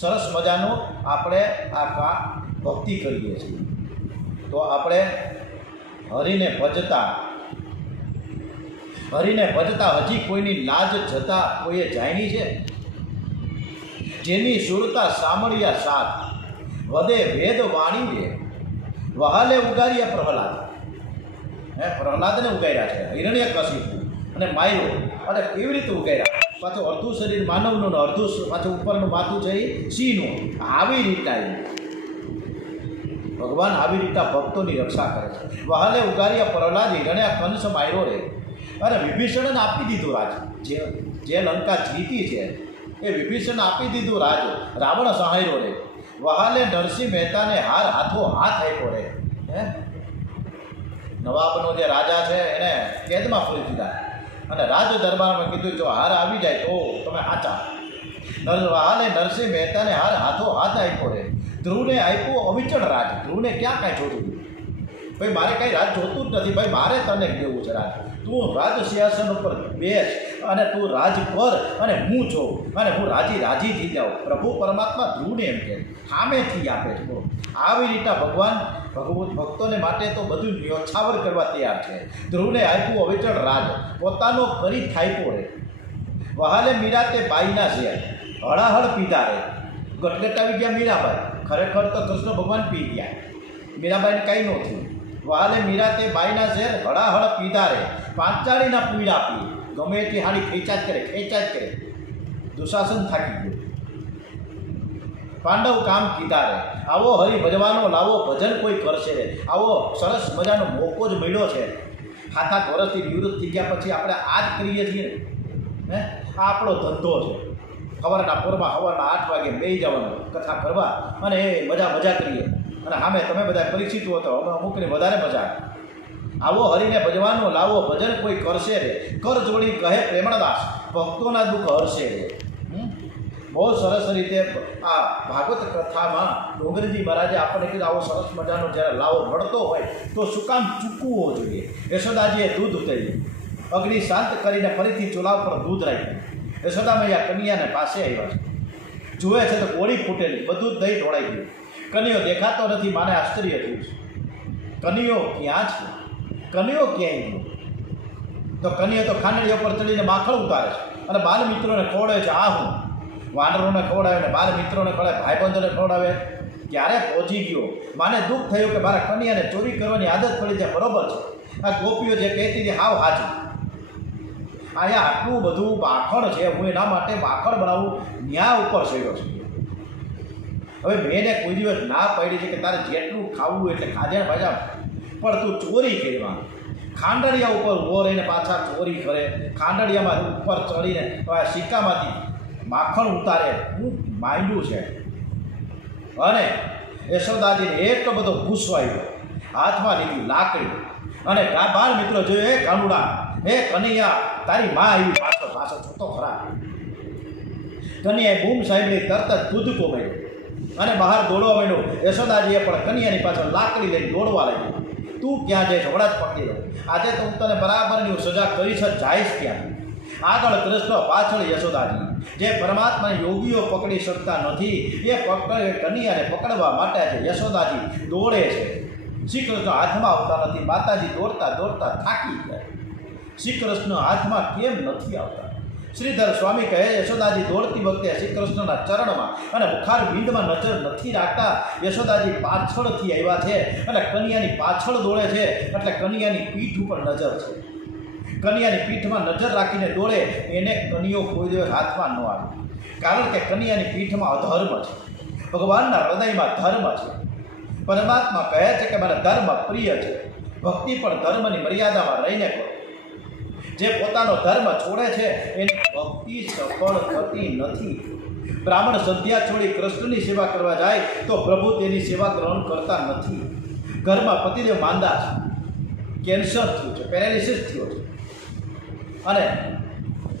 સરસ મજાનું આપણે આ ભક્તિ કરીએ છીએ. તો આપણે હરિને ભજતા હજી કોઈની લાજ જતા કોઈએ જાણી છે? જેની સુરતા સામળિયા સાથ વદે વેદ વાણી રે વહાલે ઉગાર્યા પ્રહલાદ. પ્રહલાદને ઉગાર્યા છે હિરણ્યકશિપુ અને માર્યો. અને કેવી રીતે ઉગાર્યા? પાછું અડધું શરીર માનવનું ને અડધું પાછું ઉપરનું માથું છે એ સિંહનું. આવી રીતના ભગવાન આવી રીતના ભક્તોની રક્ષા કરે છે. વહાલે ઉગાર્યા પ્રહલાદ હિરણ્યા કંસ માર્યો રે. અને વિભીષણને આપી દીધું રાજ, જે લંકા જીતી છે એ વિભીષણ આપી દીધું રાજ. રાવણ સહાયરો રે. વહાલે નરસિંહ મહેતાને હાર હાથો હાથ આપ્યો રે. નવાબનો જે રાજા છે એને કેદમાં પૂરી દીધા અને રાજ દરબારમાં કીધું જો હાર આવી જાય તો તમે સાચા. વહાલે નરસિંહ મહેતાને હાર હાથો હાથ આપ્યો રે. ધ્રુવને આપ્યો અવિચળ રાજ. ધ્રુવને ક્યાં કાંઈ જોતું? ભાઈ મારે કાંઈ રાજ જોતું જ નથી, ભાઈ મારે તને દેવું છે રાજ. તું રાજ સિંહાસન ઉપર બેસ અને તું રાજ કર અને હું જોઉં અને હું રાજી થઈ જાઉં. પ્રભુ પરમાત્મા ધ્રુવને એમ કે સામેથી આપે છે. બોલો, આવી રીતના ભગવાન ભક્તોને માટે તો બધું ન્યોછાવર કરવા તૈયાર છે. ધ્રુવને આપ્યું અવિચળ રાજ, પોતાનો કરી થાયપો રે. વહાલે મીરાતે બાઈના ઝેર હળાહળ પીધા રે. ગટગટાવી ગયા મીરાબાઈ. ખરેખર તો કૃષ્ણ ભગવાન પી ગયા, મીરાબાઈને કાંઈ ન થયું. વહાલે મીરાતે બાઈના ઝેર હળાહળ પીધા રે. પાંચાળીના પીડા પી. ગમે એટલી હાડી ખેંચા જ કરે. દુશાસન થાકી ગયો. પાંડવ કામ કીધા રે. આવો હરિ ભજવાનો લાવો ભજન કોઈ કરશે રે. આવો સરસ મજાનો મોકો જ મળ્યો છે. 7 વર્ષથી નિવૃત્ત થઈ ગયા પછી આપણે આ જ કરીએ છીએ ને. આ આપણો ધંધો છે. સવારના 8 વાગે બેસી જવાનું કથા કરવા અને એ મજા કરીએ. અને સામે તમે બધા પરિચિત હો તો અમે અમુકને વધારે મજા આવે. આવો હરિને ભજવાનો લાવો ભજન કોઈ કરશે રે. કર જોડી કહે પ્રેમણદાસ ભક્તોના દુઃખ હરશે રે. બહુ સરસ રીતે આ ભાગવત કથામાં ડોંગરીજી મહારાજે આપણને કીધું આવો સરસ મજાનો જ્યારે લાવો મળતો હોય તો શું કામ ચૂકવવો જોઈએ. યશોદાજીએ દૂધ ઉતર્યું, અગ્નિ શાંત કરીને ફરીથી ચૂલા પર દૂધ રાખ્યું. યશોદા મૈયા કન્યાને પાસે આવ્યા છે. જુએ છે તો કોળી ફૂટેલી, બધું જ દહીં ઢોળાઈ ગયું. કન્યો દેખાતો નથી. માને આશ્ચર્ય થયું છે. કન્યો ક્યાં છે? કન્યો ક્યાંય ગયો? તો કન્યો તો ખાંડણીઓ પર ચડીને માખણ ઉતારે છે અને બાલ મિત્રોને ખવડાવે છે. આ હું વાનરોને ખવડાવે ને બાલ મિત્રોને ખવડાવે, ભાઈબંધોને ખવડાવે. ક્યારે પહોંચી ગયો? માને દુઃખ થયું કે મારા કન્યાને ચોરી કરવાની આદત પડી છે. બરોબર છે, આ ગોપીઓ જે કહેતી હતી હાવ હાજી. અહીંયા આટલું બધું માખણ છે, હું એના માટે માખણ બનાવું ન્યા ઉપર સડ્યો છે. હવે મેં એને કોઈ દિવસ ના પાડી છે કે તારે જેટલું ખાવું એટલે ખાધે ભાજા, પણ તું ચોરી કરવા ખાંડડિયા ઉપર ઉભો રહીને પાછા ચોરી કરે. ખાંડડિયામાં ઉપર ચડીને સિક્કામાંથી માખણ ઉતારે. હું માંડ્યું છે. અને યશોદાજીને એટલો બધો ગુસ્સો આવ્યો. હાથમાં લીધી લાકડી અને બાળ મિત્રો જોયું, એ કાનુડા, એ કનૈયા, તારી માં આવી પાછળ જોતો ખરા. કન્યાએ બૂમ સાહેબની તરત જ કૂદકો મળ્યો અને બહાર દોડવા માંડ્યો. યશોદાજીએ પણ કન્યાની પાછળ લાકડી લઈને દોડવા લાગ્યો. તું ક્યાં જઈશ? હમણાં જ પકડી લો. આજે તો હું તને બરાબરની સજા કરીશ જ. જઈશ ક્યાં? આગળ કૃષ્ણ, પાછળ યશોદાજી. જે પરમાત્મા યોગીઓ પકડી શકતા નથી એ કન્યાને પકડવા માટે છે યશોદાજી દોડે છે. શ્રી કૃષ્ણ હાથમાં આવતા નથી. માતાજી દોડતા થાકી જાય. શ્રી કૃષ્ણ હાથમાં કેમ નથી આવતા? શ્રીધર સ્વામી કહે યશોદાજી દોડતી વખતે શ્રી કૃષ્ણના ચરણમાં અને મુખાર બિંદમાં નજર નથી રાખતા. યશોદાજી પાછળથી આવ્યા છે અને કન્યાની પાછળ દોડે છે એટલે કન્યાની પીઠ ઉપર નજર છે. કન્યાની પીઠમાં નજર રાખીને દોડે એને કન્યો કોઈ દિવસ હાથમાં ન આવે. કારણ કે કન્યાની પીઠમાં અધર્મ છે, ભગવાનના હૃદયમાં ધર્મ છે. પરમાત્મા કહે છે કે મારા ધર્મ પ્રિય છે. ભક્તિ પણ ધર્મની મર્યાદામાં રહીને કરો. જે પોતાનો ધર્મ છોડે છે એની ભક્તિ સફળ થતી નથી. બ્રાહ્મણ સંધ્યા છોડી કૃષ્ણની સેવા કરવા જાય તો પ્રભુ તેની સેવા ગ્રહણ કરતા નથી. ઘરમાં પતિદેવ માંદા છે, કેન્સર થયું છે, પેરાલિસિસ થયો છે, અને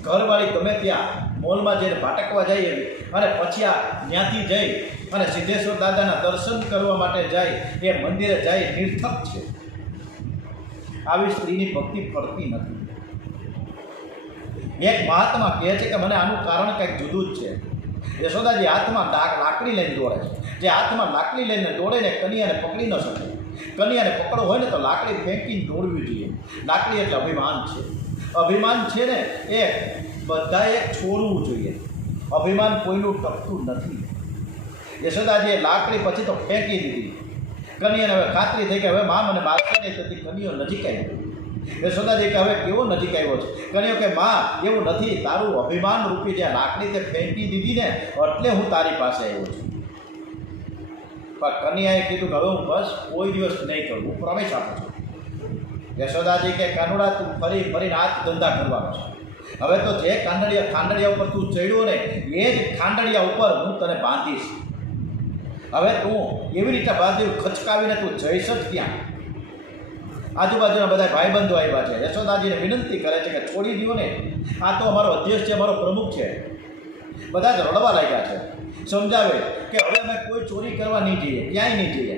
ઘરવાળી ગમે ત્યાં મોલમાં જઈને ભાટકવા જાય એવી, અને પછી આ ત્યાંથી જઈ અને સિદ્ધેશ્વર દાદાના દર્શન કરવા માટે જાય, એ મંદિરે જાય નિર્થક છે. આવી સ્ત્રીની ભક્તિ ફળતી નથી. એક મહાત્મા કહે છે કે મને આનું કારણ કંઈક જુદું જ છે. યશોદાજી હાથમાં લાકડી લઈને દોડે છે. જે હાથમાં લાકડી લઈને દોડે ને કન્યાને પકડી ન શકે. કન્યાને પકડો હોય ને તો લાકડી ફેંકીને દોડવી જોઈએ. લાકડી એટલે અભિમાન છે. અભિમાન છે ને એ બધાએ છોડવું જોઈએ. અભિમાન કોઈનું ટકતું નથી. યશોદાજીએ લાકડી પછી તો ફેંકી દીધી. કન્યાને હવે ખાતરી થઈ કે હવે મા મને મારશે નહીં, તેથી કન્યો નજીક આવી. યશોદાજી કે હવે કેવો નજીક આવ્યો છે? કન્યો કે મા એવું નથી, તારું અભિમાન રૂપી જે લાકડી તે ફેંકી દીધી ને એટલે હું તારી પાસે આવ્યો છું. પણ કન્યાએ કીધું કે હવે હું બસ કોઈ દિવસ નહીં કરું, હું પ્રવેશ આપું છું. યશોદાજી કે કાનુડા તું ફરીને આ જ ધંધા કરવાનો છે. હવે તો જે ખાંડડિયા ઉપર તું ચડ્યો ને એ જ ખાંડડિયા ઉપર હું તને બાંધીશ. હવે તું એવી રીતે બાંધ્યું ખચકાવીને તું જઈશ જ ક્યાં? આજુબાજુના બધા ભાઈબંધો આવ્યા છે. યશોદાજીને વિનંતી કરે છે કે છોડી દો ને, આ તો અમારો અધ્યક્ષ છે, અમારો પ્રમુખ છે. બધા જ રડવા લાગ્યા છે. સમજાવે કે હવે અમે કોઈ ચોરી કરવા નહીં જઈએ, ક્યાંય નહીં જઈએ.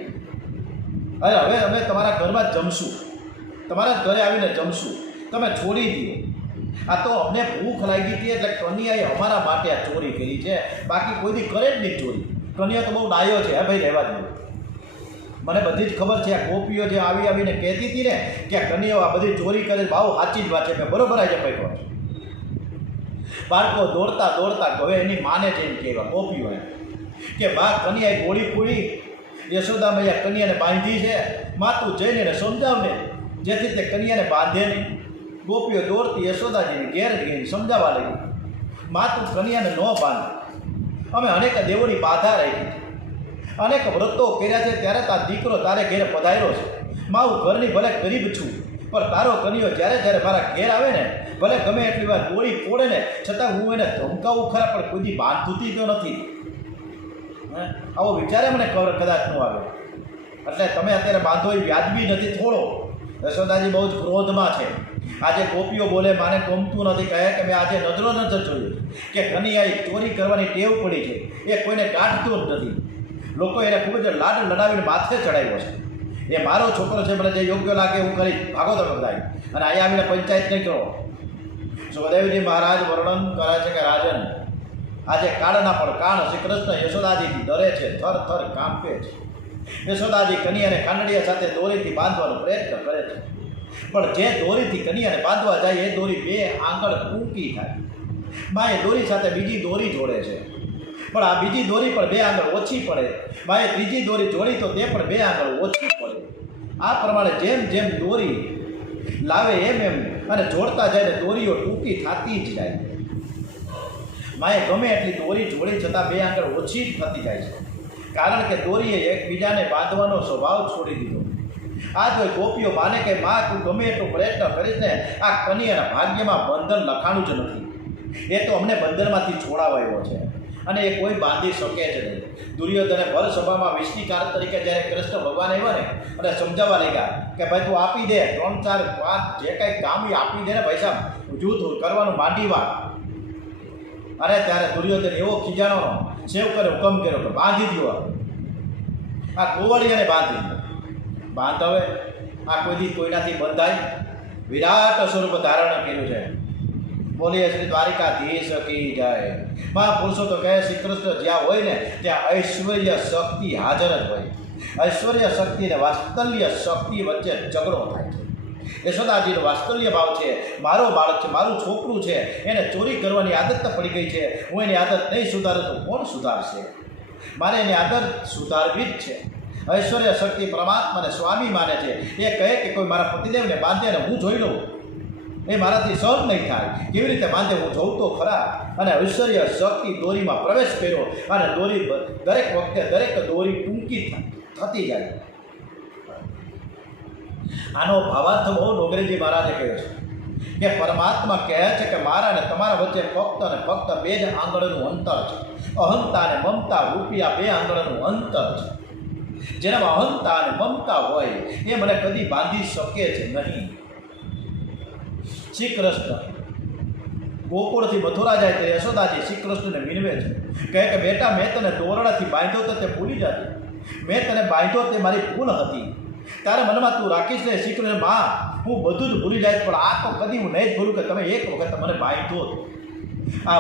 હવે અમે તમારા ઘરમાં જ જમશું, તમારા ઘરે આવીને જમશું, તમે છોડી દો. આ તો અમને ભૂખ લાગી હતી એટલે કન્યાએ અમારા માટે આ ચોરી કરી છે, બાકી કોઈ દી કરે જ નહીં ચોરી. કન્યા તો બહુ ડાયો છે. હા ભાઈ, રહેવા દો. મને બધી જ ખબર છે. આ ગોપીઓ જે આવીને કહેતી હતી ને કે કન્યાઓ આ બધી ચોરી કરે, બહુ સાચી જ વાત છે કે બરોબર આજે પૈકો. બાળકો દોડતા હવે એની માને જઈને કહેવા ગોપીઓએ કે બા કન્યાએ ગોળી પૂરી, યશોદા મૈયા કન્યાને બાંધી છે, મા તું જઈને એને સમજાવને જેથી તે કન્યાને બાંધે નહીં. ગોપીઓ દોડતી યશોદાજીને ઘેર ગઈને સમજાવવા લાગી, મા તું કન્યાને ન બાંધ. અમે અનેક દેવોની બાધા રાખી, અનેક વ્રતો કર્યા છે, ત્યારે તાર દીકરો તારે ઘેરે પધાર્યો છે. મા હું ઘરની ભલે ગરીબ છું, પણ તારો કન્યો જ્યારે મારા ઘેર આવે ને, ભલે ગમે એટલી વાર ગોળી ફોડે ને છતાં હું એને ધમકાવું ખરા, પણ કોઈ દી બાંધતી તો નથી. આવો વિચારે મને કદાચ ન આવે. એટલે તમે અત્યારે બાંધો એ વ્યાજબી નથી થોડો. યશોદાજી બહુ જ ક્રોધમાં છે. આજે ગોપીઓ બોલે માને ગમતું નથી, કહે કે મેં આજે નજરો નજર જોયું કે કન્યાએ ચોરી કરવાની ટેવ પડી છે, એ કોઈને ગાંઠતું જ નથી. લોકો એને ખૂબ જ લાડ લડાવીને માથે ચડાવ્યો છે. એ મારો છોકરો છે, મને જે યોગ્ય લાગે હું કરીશ, ભાગો તમે બધા. અને અહીંયા આવીને પંચાયત નહીં કરો. સુખદેવજી મહારાજ વર્ણન કરે છે કે રાજન, આજે કાળના પણ કાળ શ્રી કૃષ્ણ યશોદાજીથી ડરે છે, થર કાંપે છે. યશોદાજી કન્યાને ખાંડડિયા સાથે દોરીથી બાંધવાનો પ્રયત્ન કરે છે, પણ જે દોરીથી કન્યાને બાંધવા જાય એ દોરી 2 આંગળ ટૂંકી થાય. માએ દોરી સાથે બીજી દોરી જોડે છે, પણ આ બીજી દોરી પણ 2 આંગળ ઓછી પડે. માએ ત્રીજી દોરી જોડી તો તે પણ 2 આંગળ ઓછી પડે. આ પ્રમાણે જેમ દોરી લાવે એમ અને જોડતા જાય ને દોરીઓ ટૂંકી થતી જ જાય. માએ ગમે એટલી દોરી જોડી છતાં 2 આંગળ ઓછી જ થતી જાય છે, કારણ કે દોરીએ એકબીજાને બાંધવાનો સ્વભાવ છોડી દીધો. આ જો ગોપીઓ માને કે મા તું ગમે એટલો પ્રયત્ન કરીશ ને આ કન્યાના ભાગ્યમાં બંધન લખાણું જ નથી. એ તો અમને બંધનમાંથી છોડાવાયો છે અને એ કોઈ બાંધી શકે જ નહીં. દુર્યોધને ભર સભામાં વિષ્ણુકાર તરીકે જ્યારે કૃષ્ણ ભગવાન આવ્યા ને અને સમજાવવા લાગ્યા કે ભાઈ તું આપી દે 3, 4, 5 જે કંઈ કામ આપી દે ને પૈસા જૂથ કરવાનું માંડી વાર. અરે ત્યારે દુર્યોધન એવો ખીજાણો સેવ કરે, હુકમ કર્યો કે બાંધી દો. આ ગોવાળિયાને બાંધી બાંધ. હવે આ કોઈ કોઈનાથી બંધાય? વિરાટ સ્વરૂપ ધારણ કર્યું છે. બોલીએ શ્રી દ્વારિકાધીશ કી જાય. મહાપુરુષો તો કહે શ્રી કૃષ્ણ જ્યાં હોય ને ત્યાં ઐશ્વર્ય શક્તિ હાજર જ હોય. ઐશ્વર્ય શક્તિ અને વાત્સલ્ય શક્તિ વચ્ચે ઝઘડો થાય છે. યશોદાજીનો વાત્સલ્ય ભાવ છે, મારો બાળક છે, મારું છોકરું છે, એને ચોરી કરવાની આદત પડી ગઈ છે. હું એની આદત નહીં સુધારું તો કોણ સુધારશે? મારે એની આદત સુધારવી જ છે. ઐશ્વર્ય શક્તિ પરમાત્માને સ્વામી માને છે. એ કહે કે કોઈ મારા પતિદેવને બાંધે ને હું જોઈ લઉં, એ મારાથી સહન નહીં થાય. કેવી રીતે બાંધે હું જોઉં તો ખરા. અને ઐશ્વર્ય શક્તિ દોરીમાં પ્રવેશ કર્યો અને દોરી દરેક વખતે દરેક દોરી ટૂંકી થતી જાય. આનો ભાવાર્થ બહુ ડોગરેજી મહારાજે કહ્યો છે કે પરમાત્મા કહે છે કે મારા અને તમારા વચ્ચે ફક્ત અને ફક્ત 2 જ આંગળનું અંતર છે. અહંતા અને મમતા રૂપિયા 2 આંગળનું અંતર છે. જેનામાં અહંતા અને મમતા હોય એ મને કદી બાંધી શકે જ નહીં. શ્રી કૃષ્ણ ગોકુળથી મથુરા જાય તો યશોદાજી શ્રી કૃષ્ણને વિનવે છે, કહે કે બેટા મેં તને દોરડાથી બાંધ્યો તો તે ભૂલી જતી, મેં તને બાંધ્યો તે મારી ભૂલ હતી, તારે મનમાં તું રાખીશ ને. શ્રી કૃષ્ણ માં હું બધું જ ભૂલી જાય, પણ આ તો કદી હું નહીં જ ભૂલું કે તમે એક વખત મને બાંધ્યો.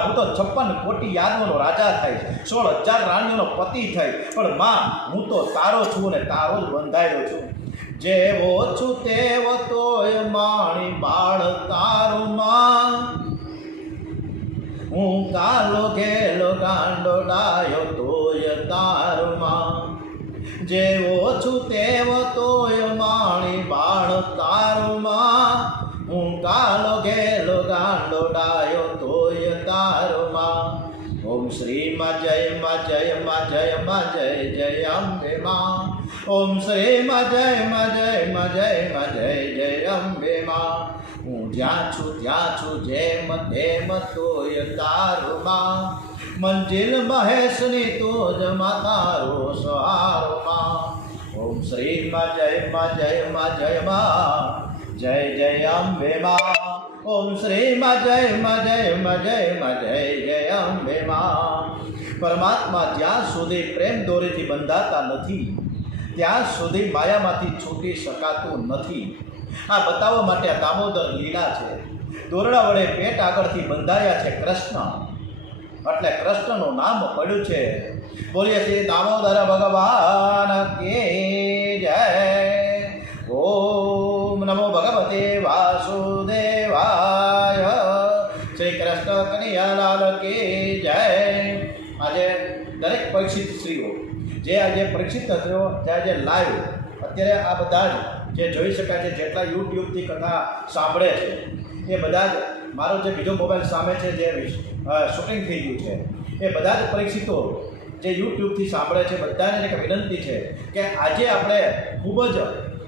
હું તો 56 કોટી યાદવનો રાજા થાય, 16,000 રાણીઓનો પતિ થાય, પણ માં હું તો તારો છું ને તારો જ બંધાયેલો છું. જેવો છું તેવો તોય માણી બાળ તારો માં, હું કાલો ઘેલો ગાંડો ડાયો તોય તારો માં. જેવો છું તેવો તોય માણી બાળ તારો માં, હું કાલો ઘેલો ગાંડો ડાયો તોય તારો માં. ઓમ શ્રી માં જય માં જય માં જય માં જય જય અંબે માં. ઓમ શ્રી માં જય માં જય માં જય માં જય જય અંબે માં. હું જ્યાં છું જેમ તેમ તોય તારો માં, મંજિલ મહેશની તો જ તારો સહારો માં. ઓમ શ્રી માં જય માં જય માં જય માં જય જય અંબે માં. ઓમ શ્રી માં જય માં જય માં જય માં જય જય અંબે માં. પરમાત્મા જ્યાં સુધી પ્રેમ દોરીથી બંધાતા નથી ત્યાં સુધી માયામાંથી છૂટી શકાતું નથી. આ બતાવવા માટે આ દામોદર લીલા છે. દોરડા વડે પેટ આગળથી બંધાયા છે કૃષ્ણ, એટલે કૃષ્ણનું નામ પડ્યું છે. બોલીએ શ્રી દામોદર ભગવાન કે જય. ઓમ નમો ભગવતે વાસુદેવાય. શ્રી કૃષ્ણ કનૈયાલાલ કે જય. આજે દરેક પરીક્ષિત સ્ત્રીઓ જે આજે પરીક્ષિત થયો તે આજે લાઈવ અત્યારે આ બધા જ જે જોઈ શકાય છે, જેટલા યુટ્યુબથી કથા સાંભળે છે એ બધા જ, મારો જે બીજો મોબાઈલ સામે છે જે શૂટિંગ થઈ ગયું છે, એ બધા જ પરીક્ષિતો જે યુટ્યુબથી સાંભળે છે બધાને એક વિનંતી છે કે આજે આપણે ખૂબ જ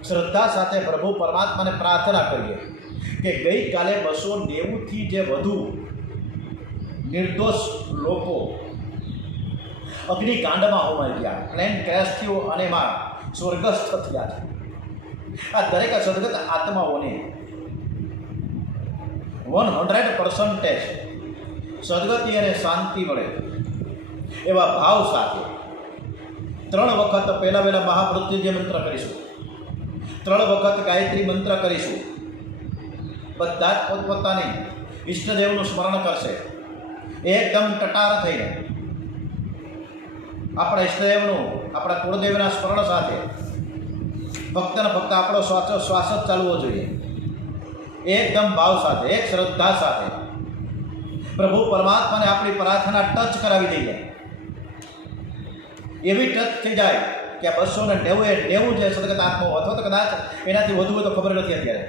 શ્રદ્ધા સાથે પ્રભુ પરમાત્માને પ્રાર્થના કરીએ કે ગઈકાલે 290થી જે વધુ નિર્દોષ લોકો અગ્નિકાંડમાં હોમાઈ ગયા, પ્લેન ક્રેશ થયો અને એમાં સ્વર્ગસ્થ થયા છે. આ દરેક સદગત આત્માઓને 100% સદગતિ અને શાંતિ મળે એવા ભાવ સાથે 3 વખત પહેલા મહામૃત્યુંજય મંત્ર કરીશું, 3 વખત ગાયત્રી મંત્ર કરીશું. બધા જ પોતપોતાની ઈષ્ટદેવનું સ્મરણ કરશે એકદમ ટટાર થઈને. આપણા ઈષ્ટદેવનું, આપણા કુળદેવના સ્મરણ સાથે ફક્ત ને ફક્ત આપણો શ્વાસ જ ચાલવો જોઈએ. એકદમ ભાવ સાથે, એક શ્રદ્ધા સાથે પ્રભુ પરમાત્માને આપણી પ્રાર્થના ટચ કરાવી દઈએ. એવી ટચ થઈ જાય કે 290 જે સદગત આત્માઓ અથવા તો કદાચ એનાથી વધુ હોય તો ખબર નથી અત્યારે,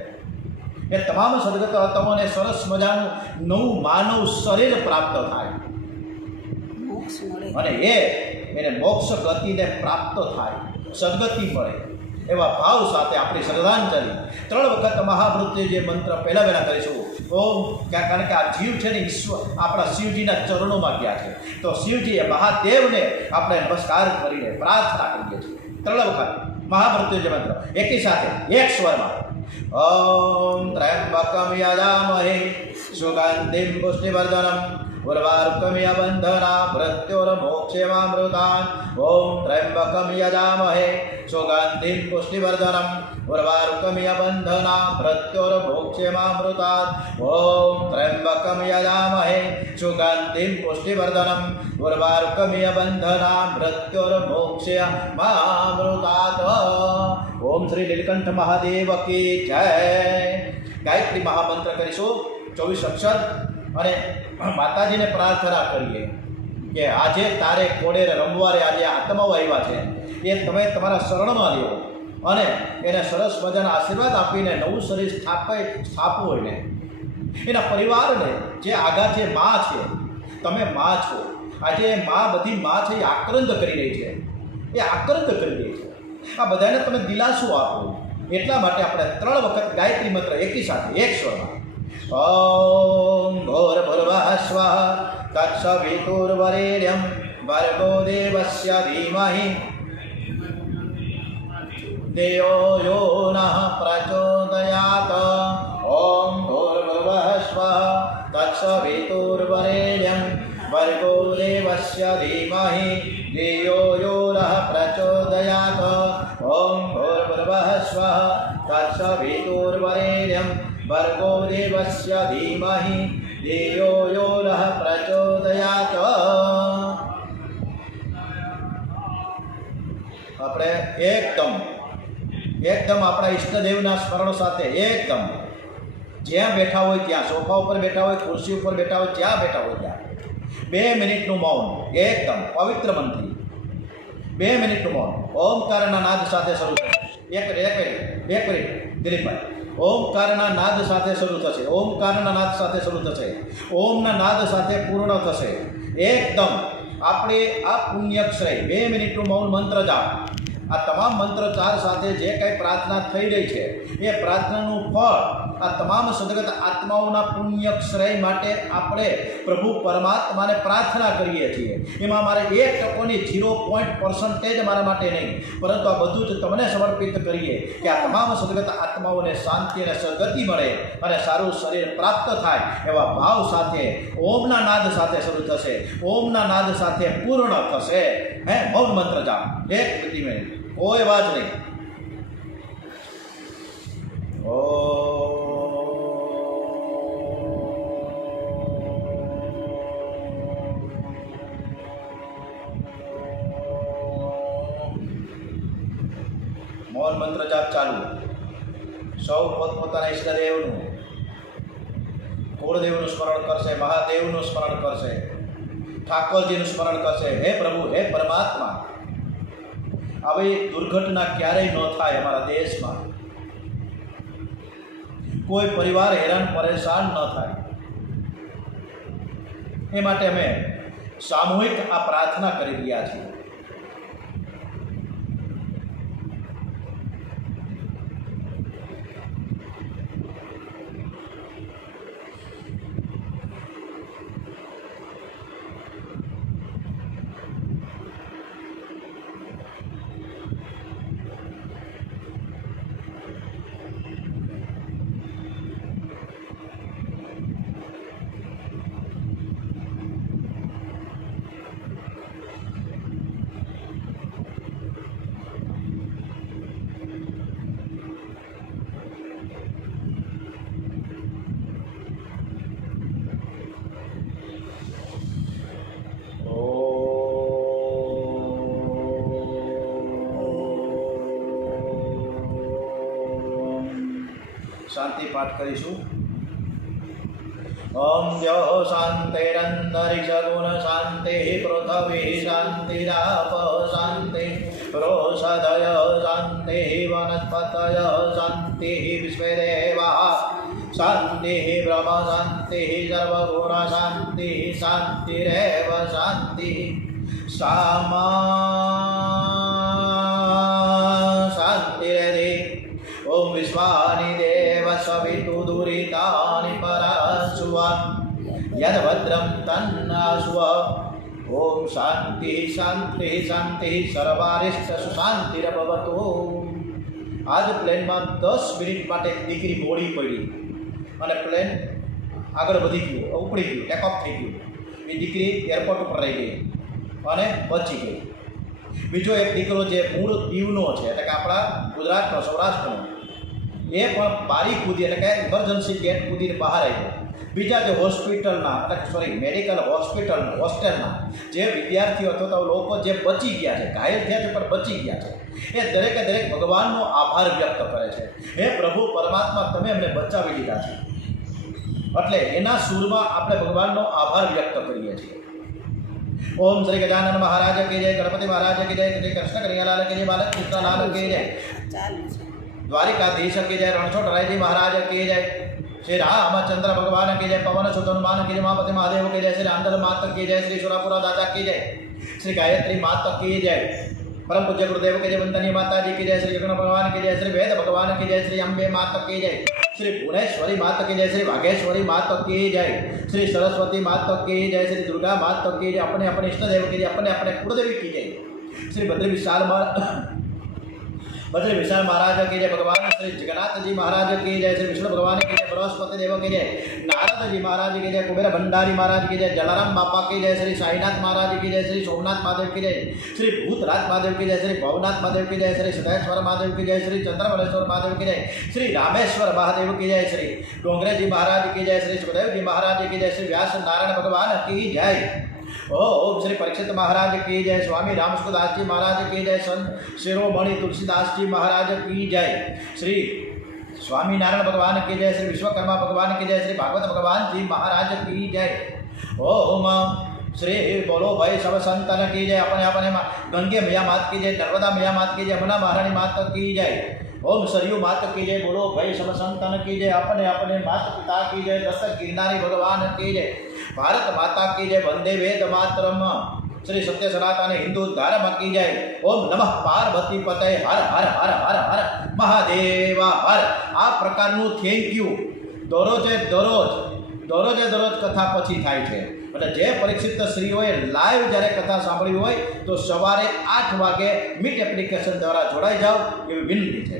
એ તમામ સદગત આત્માઓને સરસ મજાનું નવું માનવ શરીર પ્રાપ્ત થાય અને એને મોક્ષ ગતિને પ્રાપ્ત થાય, સદગતિ મળે એવા ભાવ સાથે આપણી શ્રદ્ધાંજલિ 3 વખત મહામૃત્યુંજય મંત્ર પહેલા કરીશું. ઓમ, કારણ કે આ જીવ છે ને ઈશ્વર આપણા શિવજીના ચરણોમાં ગયા છે, તો શિવજી એ મહાદેવને આપણે નમસ્કાર કરીને પ્રાર્થના કરીએ છીએ. 3 વખત મહામૃત્યુંજય મંત્ર એકી સાથે એક સ્વરમાં. ઓમ ત્રયંબકમ યજામહે સુગંધિમ પુષ્ટિવર્ધનમ ઉર્વારુકમિય બંધના મૃત્યોર્મોક્ષેમામૃતાન. ઓમ ત્રયંબકમ યજામહે સુગંધિમ પુષ્ટિવર્ધનમ ઉર્વારુકમિય બંધના મૃત્યોર્મોક્ષેમામૃતાન. ઓમ ત્રયંબકમ યજામહે સુગંધિમ પુષ્ટિવર્ધનમ ઉર્વારુકમિય બંધના મૃત્યોર્મોક્ષેમામૃતાત. ઓમ શ્રી નીલકંઠ મહાદેવ કી જય. ગાયત્રી મહામંત્ર કરીશું 24 અક્ષર અને માતાજીને પ્રાર્થના કરીએ કે આજે તારે કોડે રમવારે આજે આત્માઓ આવ્યા છે એ તમે તમારા શરણમાં લ્યો અને એને સરસ મજાના આશીર્વાદ આપીને નવું શરીર સ્થાપવું હોય ને એના પરિવારને જે આગા જે મા છે, તમે મા છો, આજે મા બધી મા છે એ આક્રંદ કરી રહી છે, એ આક્રંદ કરી રહી છે. આ બધાને તમે દિલાસો આપો એટલા માટે આપણે 3 વખત ગાયત્રી મંત્ર એકી સાથે એક સ્વરમાં. ઓમ ભોર ભુર્વઃ સ્વઃ તત્સવિતુર્વરેણ્યં ભર્ગો દેવસ્ય ધીમહિ धियो यो नः प्रचोदयात्। ॐ भूर्भुवः स्वः तत्सवितुर्वरेण्यं भर्गो देवस्य धीमहि धियो यो नः प्रचोदयात्। ॐ भूर्भुवः स्वः तत्सवितुर्वरेण्यं भर्गो देवस्य धीमहि धियो यो नः प्रचोदयात्। આપણે એકદમ આપણા ઈષ્ટદેવના સ્મરણ સાથે એકદમ જ્યાં બેઠા હોય ત્યાં, સોફા ઉપર બેઠા હોય, ખુરશી ઉપર બેઠા હોય, જ્યાં બેઠા હોય ત્યાં 2 મિનિટનું મૌન, એકદમ પવિત્ર મનથી 2 મિનિટનું મૌન ઓમકારના નાદ સાથે શરૂ થશે. એક મિનિટ દિલીપભાઈ, ઓમકારના નાદ સાથે શરૂ થશે. ઓમકારના નાદ સાથે શરૂ થશે. ઓમના નાદ સાથે પૂર્ણ થશે. એકદમ આપણે આ પુણ્યક્ષય 2 મિનિટનું મૌન મંત્ર જાપ, આ તમામ મંત્રોચ્ચાર સાથે જે કંઈ પ્રાર્થના થઈ રહી છે એ પ્રાર્થનાનું ફળ આ તમામ સદગત આત્માઓના પુણ્યક્ષય માટે આપણે પ્રભુ પરમાત્માને પ્રાર્થના કરીએ છીએ. એમાં મારે 1% 0% મારા માટે નહીં, પરંતુ આ બધું જ તમને સમર્પિત કરીએ કે આ તમામ સદગત આત્માઓને શાંતિ અને સદગતિ મળે અને સારું શરીર પ્રાપ્ત થાય એવા ભાવ સાથે ઓમના નાદ સાથે શરૂ થશે, ઓમના નાદ સાથે પૂર્ણ થશે. મૌન મંત્ર જાપ 1 મિનિટ, કોઈ વાત નહીં. મૌન મંત્ર જાપ ચાલુ. સૌ પોતપોતાના ઈષ્ટદેવનું, કુળદેવનું સ્મરણ કરશે, મહાદેવનું સ્મરણ કરશે, ઠાકોરજીનું સ્મરણ કરશે. હે પ્રભુ, હે પરમાત્મા, આવી દુર્ઘટના ક્યારેય ન થાય અમારા દેશમાં, કોઈ પરિવાર હેરાન પરેશાન ન થાય, એ માટે અમે સામૂહિક આ પ્રાર્થના કરી રહ્યા છીએ. શાંતિ પાઠ કરીશું. ઓમ દ્યો શાંતિરંતરિક્ષ ગુણ શાંતિ પૃથ્વી શાંતિરાપ શાંતિ રોષધય શાંતિ વનસ્પતય શાંતિ વિશ્વદેવા શાંતિ બ્રહ્મ શાંતિ સર્વગુણ શાંતિ શાંતિરેવ શાંતિ સામા શાંતિરે. ઓમ વિશ્વાનિ દેવ સવિતુ દુરિતાનિ પરાશુવા યદ્ભદ્રમ તન્નાશુવ. ઓમ શાંતિ શાંતિ શાંતિ સર્વારિષ્ટ સુશાંતિરભવતુ. આજ પ્લેનમાં 10 મિનિટ માટે એક દીકરી મોડી પડી અને પ્લેન આગળ વધી ગયું, ઉપડી ગયું, ટેકઓફ થઈ ગયું. એ દીકરી એરપોર્ટ ઉપર રહી ગઈ અને બચી ગઈ. બીજો એક દીકરો જે મૂળ દીવનો છે, એટલે કે આપણા ગુજરાતનો, સૌરાષ્ટ્રનો, એ પણ બારી કૂદી, એટલે કે ઇમરજન્સી ગેટ કૂદીને બહાર આવ્યો. બીજા જે હોસ્પિટલના, મેડિકલ હોસ્ટેલના જે વિદ્યાર્થીઓ અથવા લોકો જે બચી ગયા છે, ઘાયલ થયા છે પણ બચી ગયા છે, એ દરેકે દરેક ભગવાનનો આભાર વ્યક્ત કરે છે. હે પ્રભુ પરમાત્મા, તમે અમને બચાવી લીધા છે. એટલે એના સૂરમાં આપણે ભગવાનનો આભાર વ્યક્ત કરીએ છીએ. ઓમ શ્રી ગજાનન મહારાજ કી જય, ગણપતિ મહારાજ કી જય, શ્રી કૃષ્ણ કનૈયાલાલ કી જય, બાલકૃષ્ણલાલ કી જય, દ્વારિકાધીશ કી જય, રણછોડરાયજી મહારાજ કી જય, श्री रामचंद्र भगवान की जय, पवन सुत हनुमान की जय, महापति महादेव की जय, श्री रामचंद्र माता की जय, श्री सुरापुरा दादा की जय, श्री गायत्री माता की जय, परम पूज्य गुरुदेव की जय, वंदनीय माता जी की जय, श्री कृष्ण भगवान की जय, श्री वेद भगवान की जय, श्री अम्बे माता की जय, श्री भुवनेश्वरी माता की जय, श्री भागेश्वरी माता की जय, श्री सरस्वती माता की जय, श्री दुर्गा माता की जय, अपने अपने इष्ट देव की जय, अपने अपने कुलदेवी की जय, श्री भद्र विशाल बद्री विशाल महाराज की जय, भगवान श्री जगन्नाथ जी महाराज की जय, श्री विष्णु भगवान की जय, बृहस्पति देव की जय, नारद जी महाराज की जय, कुबेर भंडारी महाराज की जय, जलाराम बापा की जय, श्री साईनाथ महाराज की जय, श्री सोमनाथ महादेव की जय, श्री भूतराज महादेव की जय, श्री भवनाथ महादेव की जय, श्री सिद्धेश्वर महादेव की जय, श्री चंद्रमलेश्वर महादेव की जय, श्री रामेश्वर महादेव की जय, श्री डोंगरे जी महाराज की जय, श्री सुखदेव जी महाराज की जय, श्री व्यास नारायण भगवान की जय। ओम श्री परीक्षित महाराज की जय, स्वामी रामसुखदास जी महाराज की जय, संत शिरोमणि तुलसीदास जी महाराज की जय, श्री स्वामी नारायण भगवान की जय, श्री विश्वकर्मा भगवान की जय, श्री भागवत भगवान जी महाराज की जय। ओम श्री बोलो भाई सब संतन की जय, अपने अपने गंगे मैया मात की जय, नर्मदा मैया मात की जय, यमुना महारानी मात की जय। ओम सरयू मात की जय, बोलो भाई सब संतन की जय, अपने अपने माता पिता की जय, दत्तक गिरनारी भगवान की जय, भारत माता की जय, वंदे वेद मातरम, श्री सत्य सनातन हिंदू धर्म की जय। ओम नमः पार्वती पते, हर हर हर हर हर महादेव हर। आ प्रकारનું થેન્ક યુ દરરોજ કથા પછી થાય છે। એટલે જે પરીક્ષિત શ્રીઓએ લાઈવ જ્યારે કથા સાંભળી હોય તો સવારે 8 વાગે મીટ એપ્લિકેશન દ્વારા જોડાઈ જાઓ એવી વિનંતી છે।